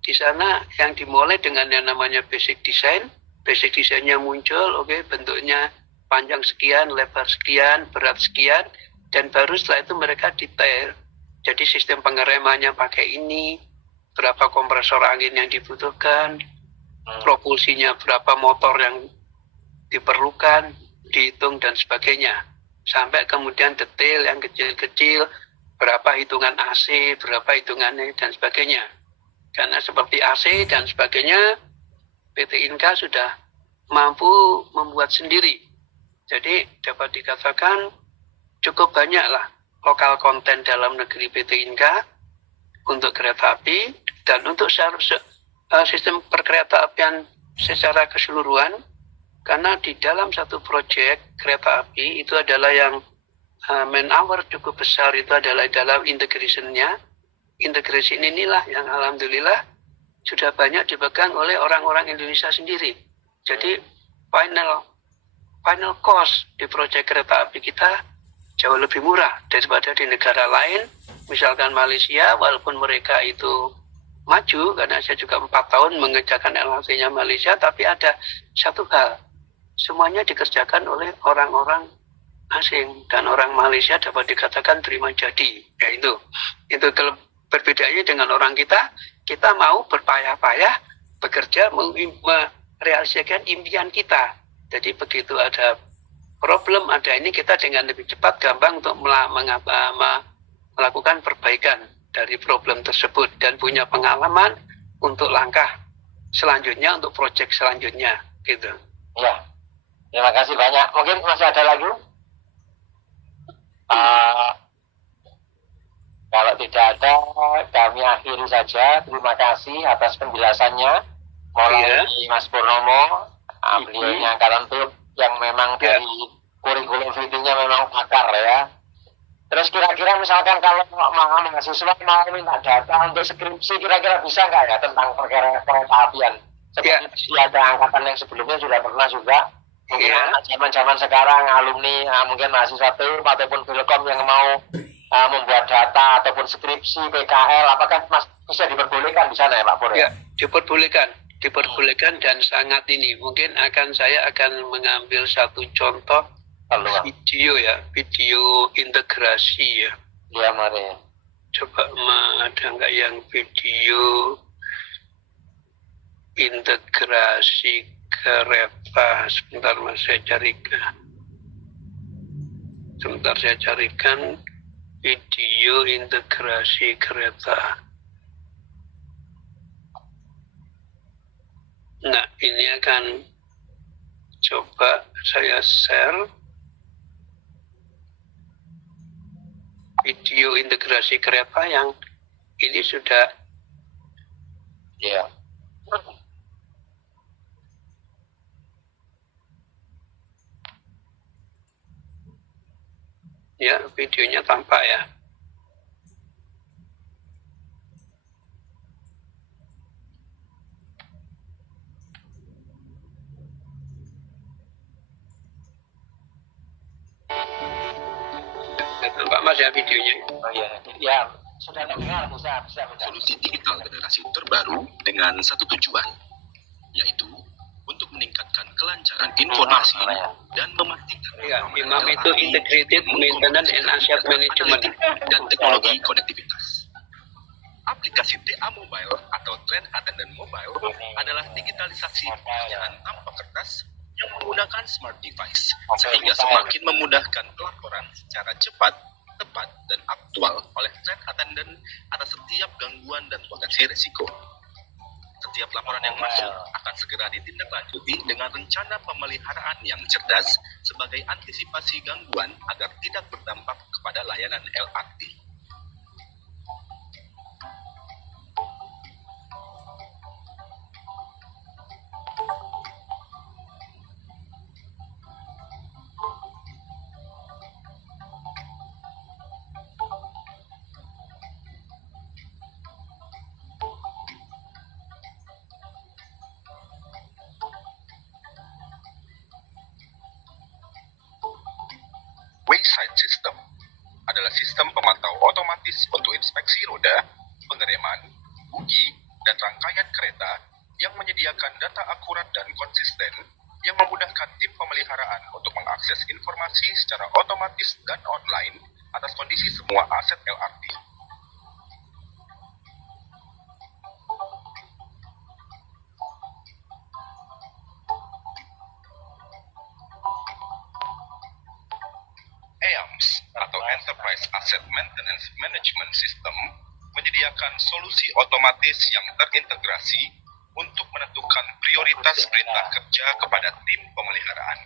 di sana yang dimulai dengan yang namanya basic design. Basic desainnya muncul, oke, bentuknya panjang sekian, lebar sekian, berat sekian, dan baru setelah itu mereka detail. Jadi sistem pengeremannya pakai ini, berapa kompresor angin yang dibutuhkan, propulsinya berapa motor yang diperlukan, dihitung dan sebagainya. Sampai kemudian detail yang kecil-kecil, berapa hitungan AC, berapa hitungannya dan sebagainya. Karena seperti AC dan sebagainya, PT Inka sudah mampu membuat sendiri. Jadi dapat dikatakan cukup banyaklah lokal konten dalam negeri PT Inka untuk kereta api, dan untuk sistem perkereta-apian secara keseluruhan. Karena di dalam satu proyek kereta api itu adalah yang man hour cukup besar, itu adalah dalam integration-nya. Integration inilah yang alhamdulillah sudah banyak dipegang oleh orang-orang Indonesia sendiri. Jadi final cost di proyek kereta api kita jauh lebih murah daripada di negara lain. Misalkan Malaysia, walaupun mereka itu maju, karena saya juga 4 tahun mengerjakan LHT-nya Malaysia, tapi ada satu hal, semuanya dikerjakan oleh orang-orang asing, dan orang Malaysia dapat dikatakan terima jadi. Ya itu perbedaannya dengan orang kita mau berpayah-payah bekerja merealisasikan impian kita. Jadi begitu ada problem, ada ini, kita dengan lebih cepat gampang untuk melakukan perbaikan dari problem tersebut dan punya pengalaman untuk langkah selanjutnya, untuk proyek selanjutnya gitu. Ya. Terima kasih banyak. Mungkin masih ada lagi? Kalau tidak ada, kami akhiri saja. Terima kasih atas penjelasannya. Mulai Mas Purnomo, beliaunya angkatan TUP yang memang dari kurikulum VT-nya memang pakar ya. Terus kira-kira misalkan kalau mahasiswa mau minta data untuk skripsi, kira-kira bisa nggak ya tentang perkara kereta apian? Seperti ada angkatan yang sebelumnya sudah pernah juga. Mungkin zaman-zaman sekarang alumni, mungkin mahasiswa TUP ataupun Filkom yang mau membuat data ataupun skripsi PKL, apakah bisa diperbolehkan di sana ya Pak Pur? Ya, diperbolehkan dan sangat ini. Mungkin saya akan mengambil satu contoh video ya, video integrasi ya. Ya, mari. Coba ada nggak yang video integrasi kereta? Sebentar mas, saya carikan. Sebentar saya carikan video integrasi kereta. Nah, ini akan coba saya share video integrasi kereta yang ini sudah ya videonya tampak ya. Tampak mas ya videonya. Ya, sudah dengar, bisa. Solusi digital generasi terbaru dengan satu tujuan, yaitu untuk meningkatkan kelancaran informasi dan memastikan IMAM itu Integrated Maintenance and Asset Management dan teknologi konektivitas. Aplikasi TA Mobile atau Train Attendant Mobile adalah digitalisasi pelayanan tanpa kertas yang menggunakan smart device, sehingga semakin memudahkan pelaporan secara cepat, tepat, dan aktual oleh train attendant atas setiap gangguan dan potensi risiko. Setiap laporan yang masuk akan segera ditindaklanjuti dengan rencana pemeliharaan yang cerdas sebagai antisipasi gangguan agar tidak berdampak kepada layanan LRT. Wayside System adalah sistem pemantau otomatis untuk inspeksi roda, pengereman, bugi, dan rangkaian kereta yang menyediakan data akurat dan konsisten yang memudahkan tim pemeliharaan untuk mengakses informasi secara otomatis dan online atas kondisi semua aset LRT. EAMS atau Enterprise Asset Maintenance Management System menyediakan solusi otomatis yang terintegrasi untuk menentukan prioritas perintah kerja kepada tim pemeliharaan.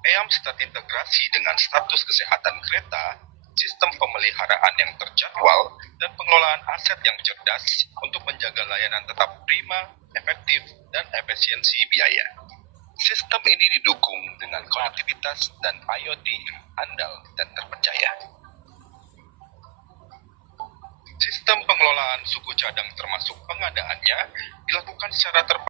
EAMS terintegrasi dengan status kesehatan kereta, sistem pemeliharaan yang terjadwal, dan pengelolaan aset yang cerdas untuk menjaga layanan tetap prima, efektif, dan efisiensi biaya. Sistem ini didukung dengan konektivitas dan IoT yang andal dan terpercaya. Sistem pengelolaan suku cadang termasuk pengadaannya dilakukan secara terpadu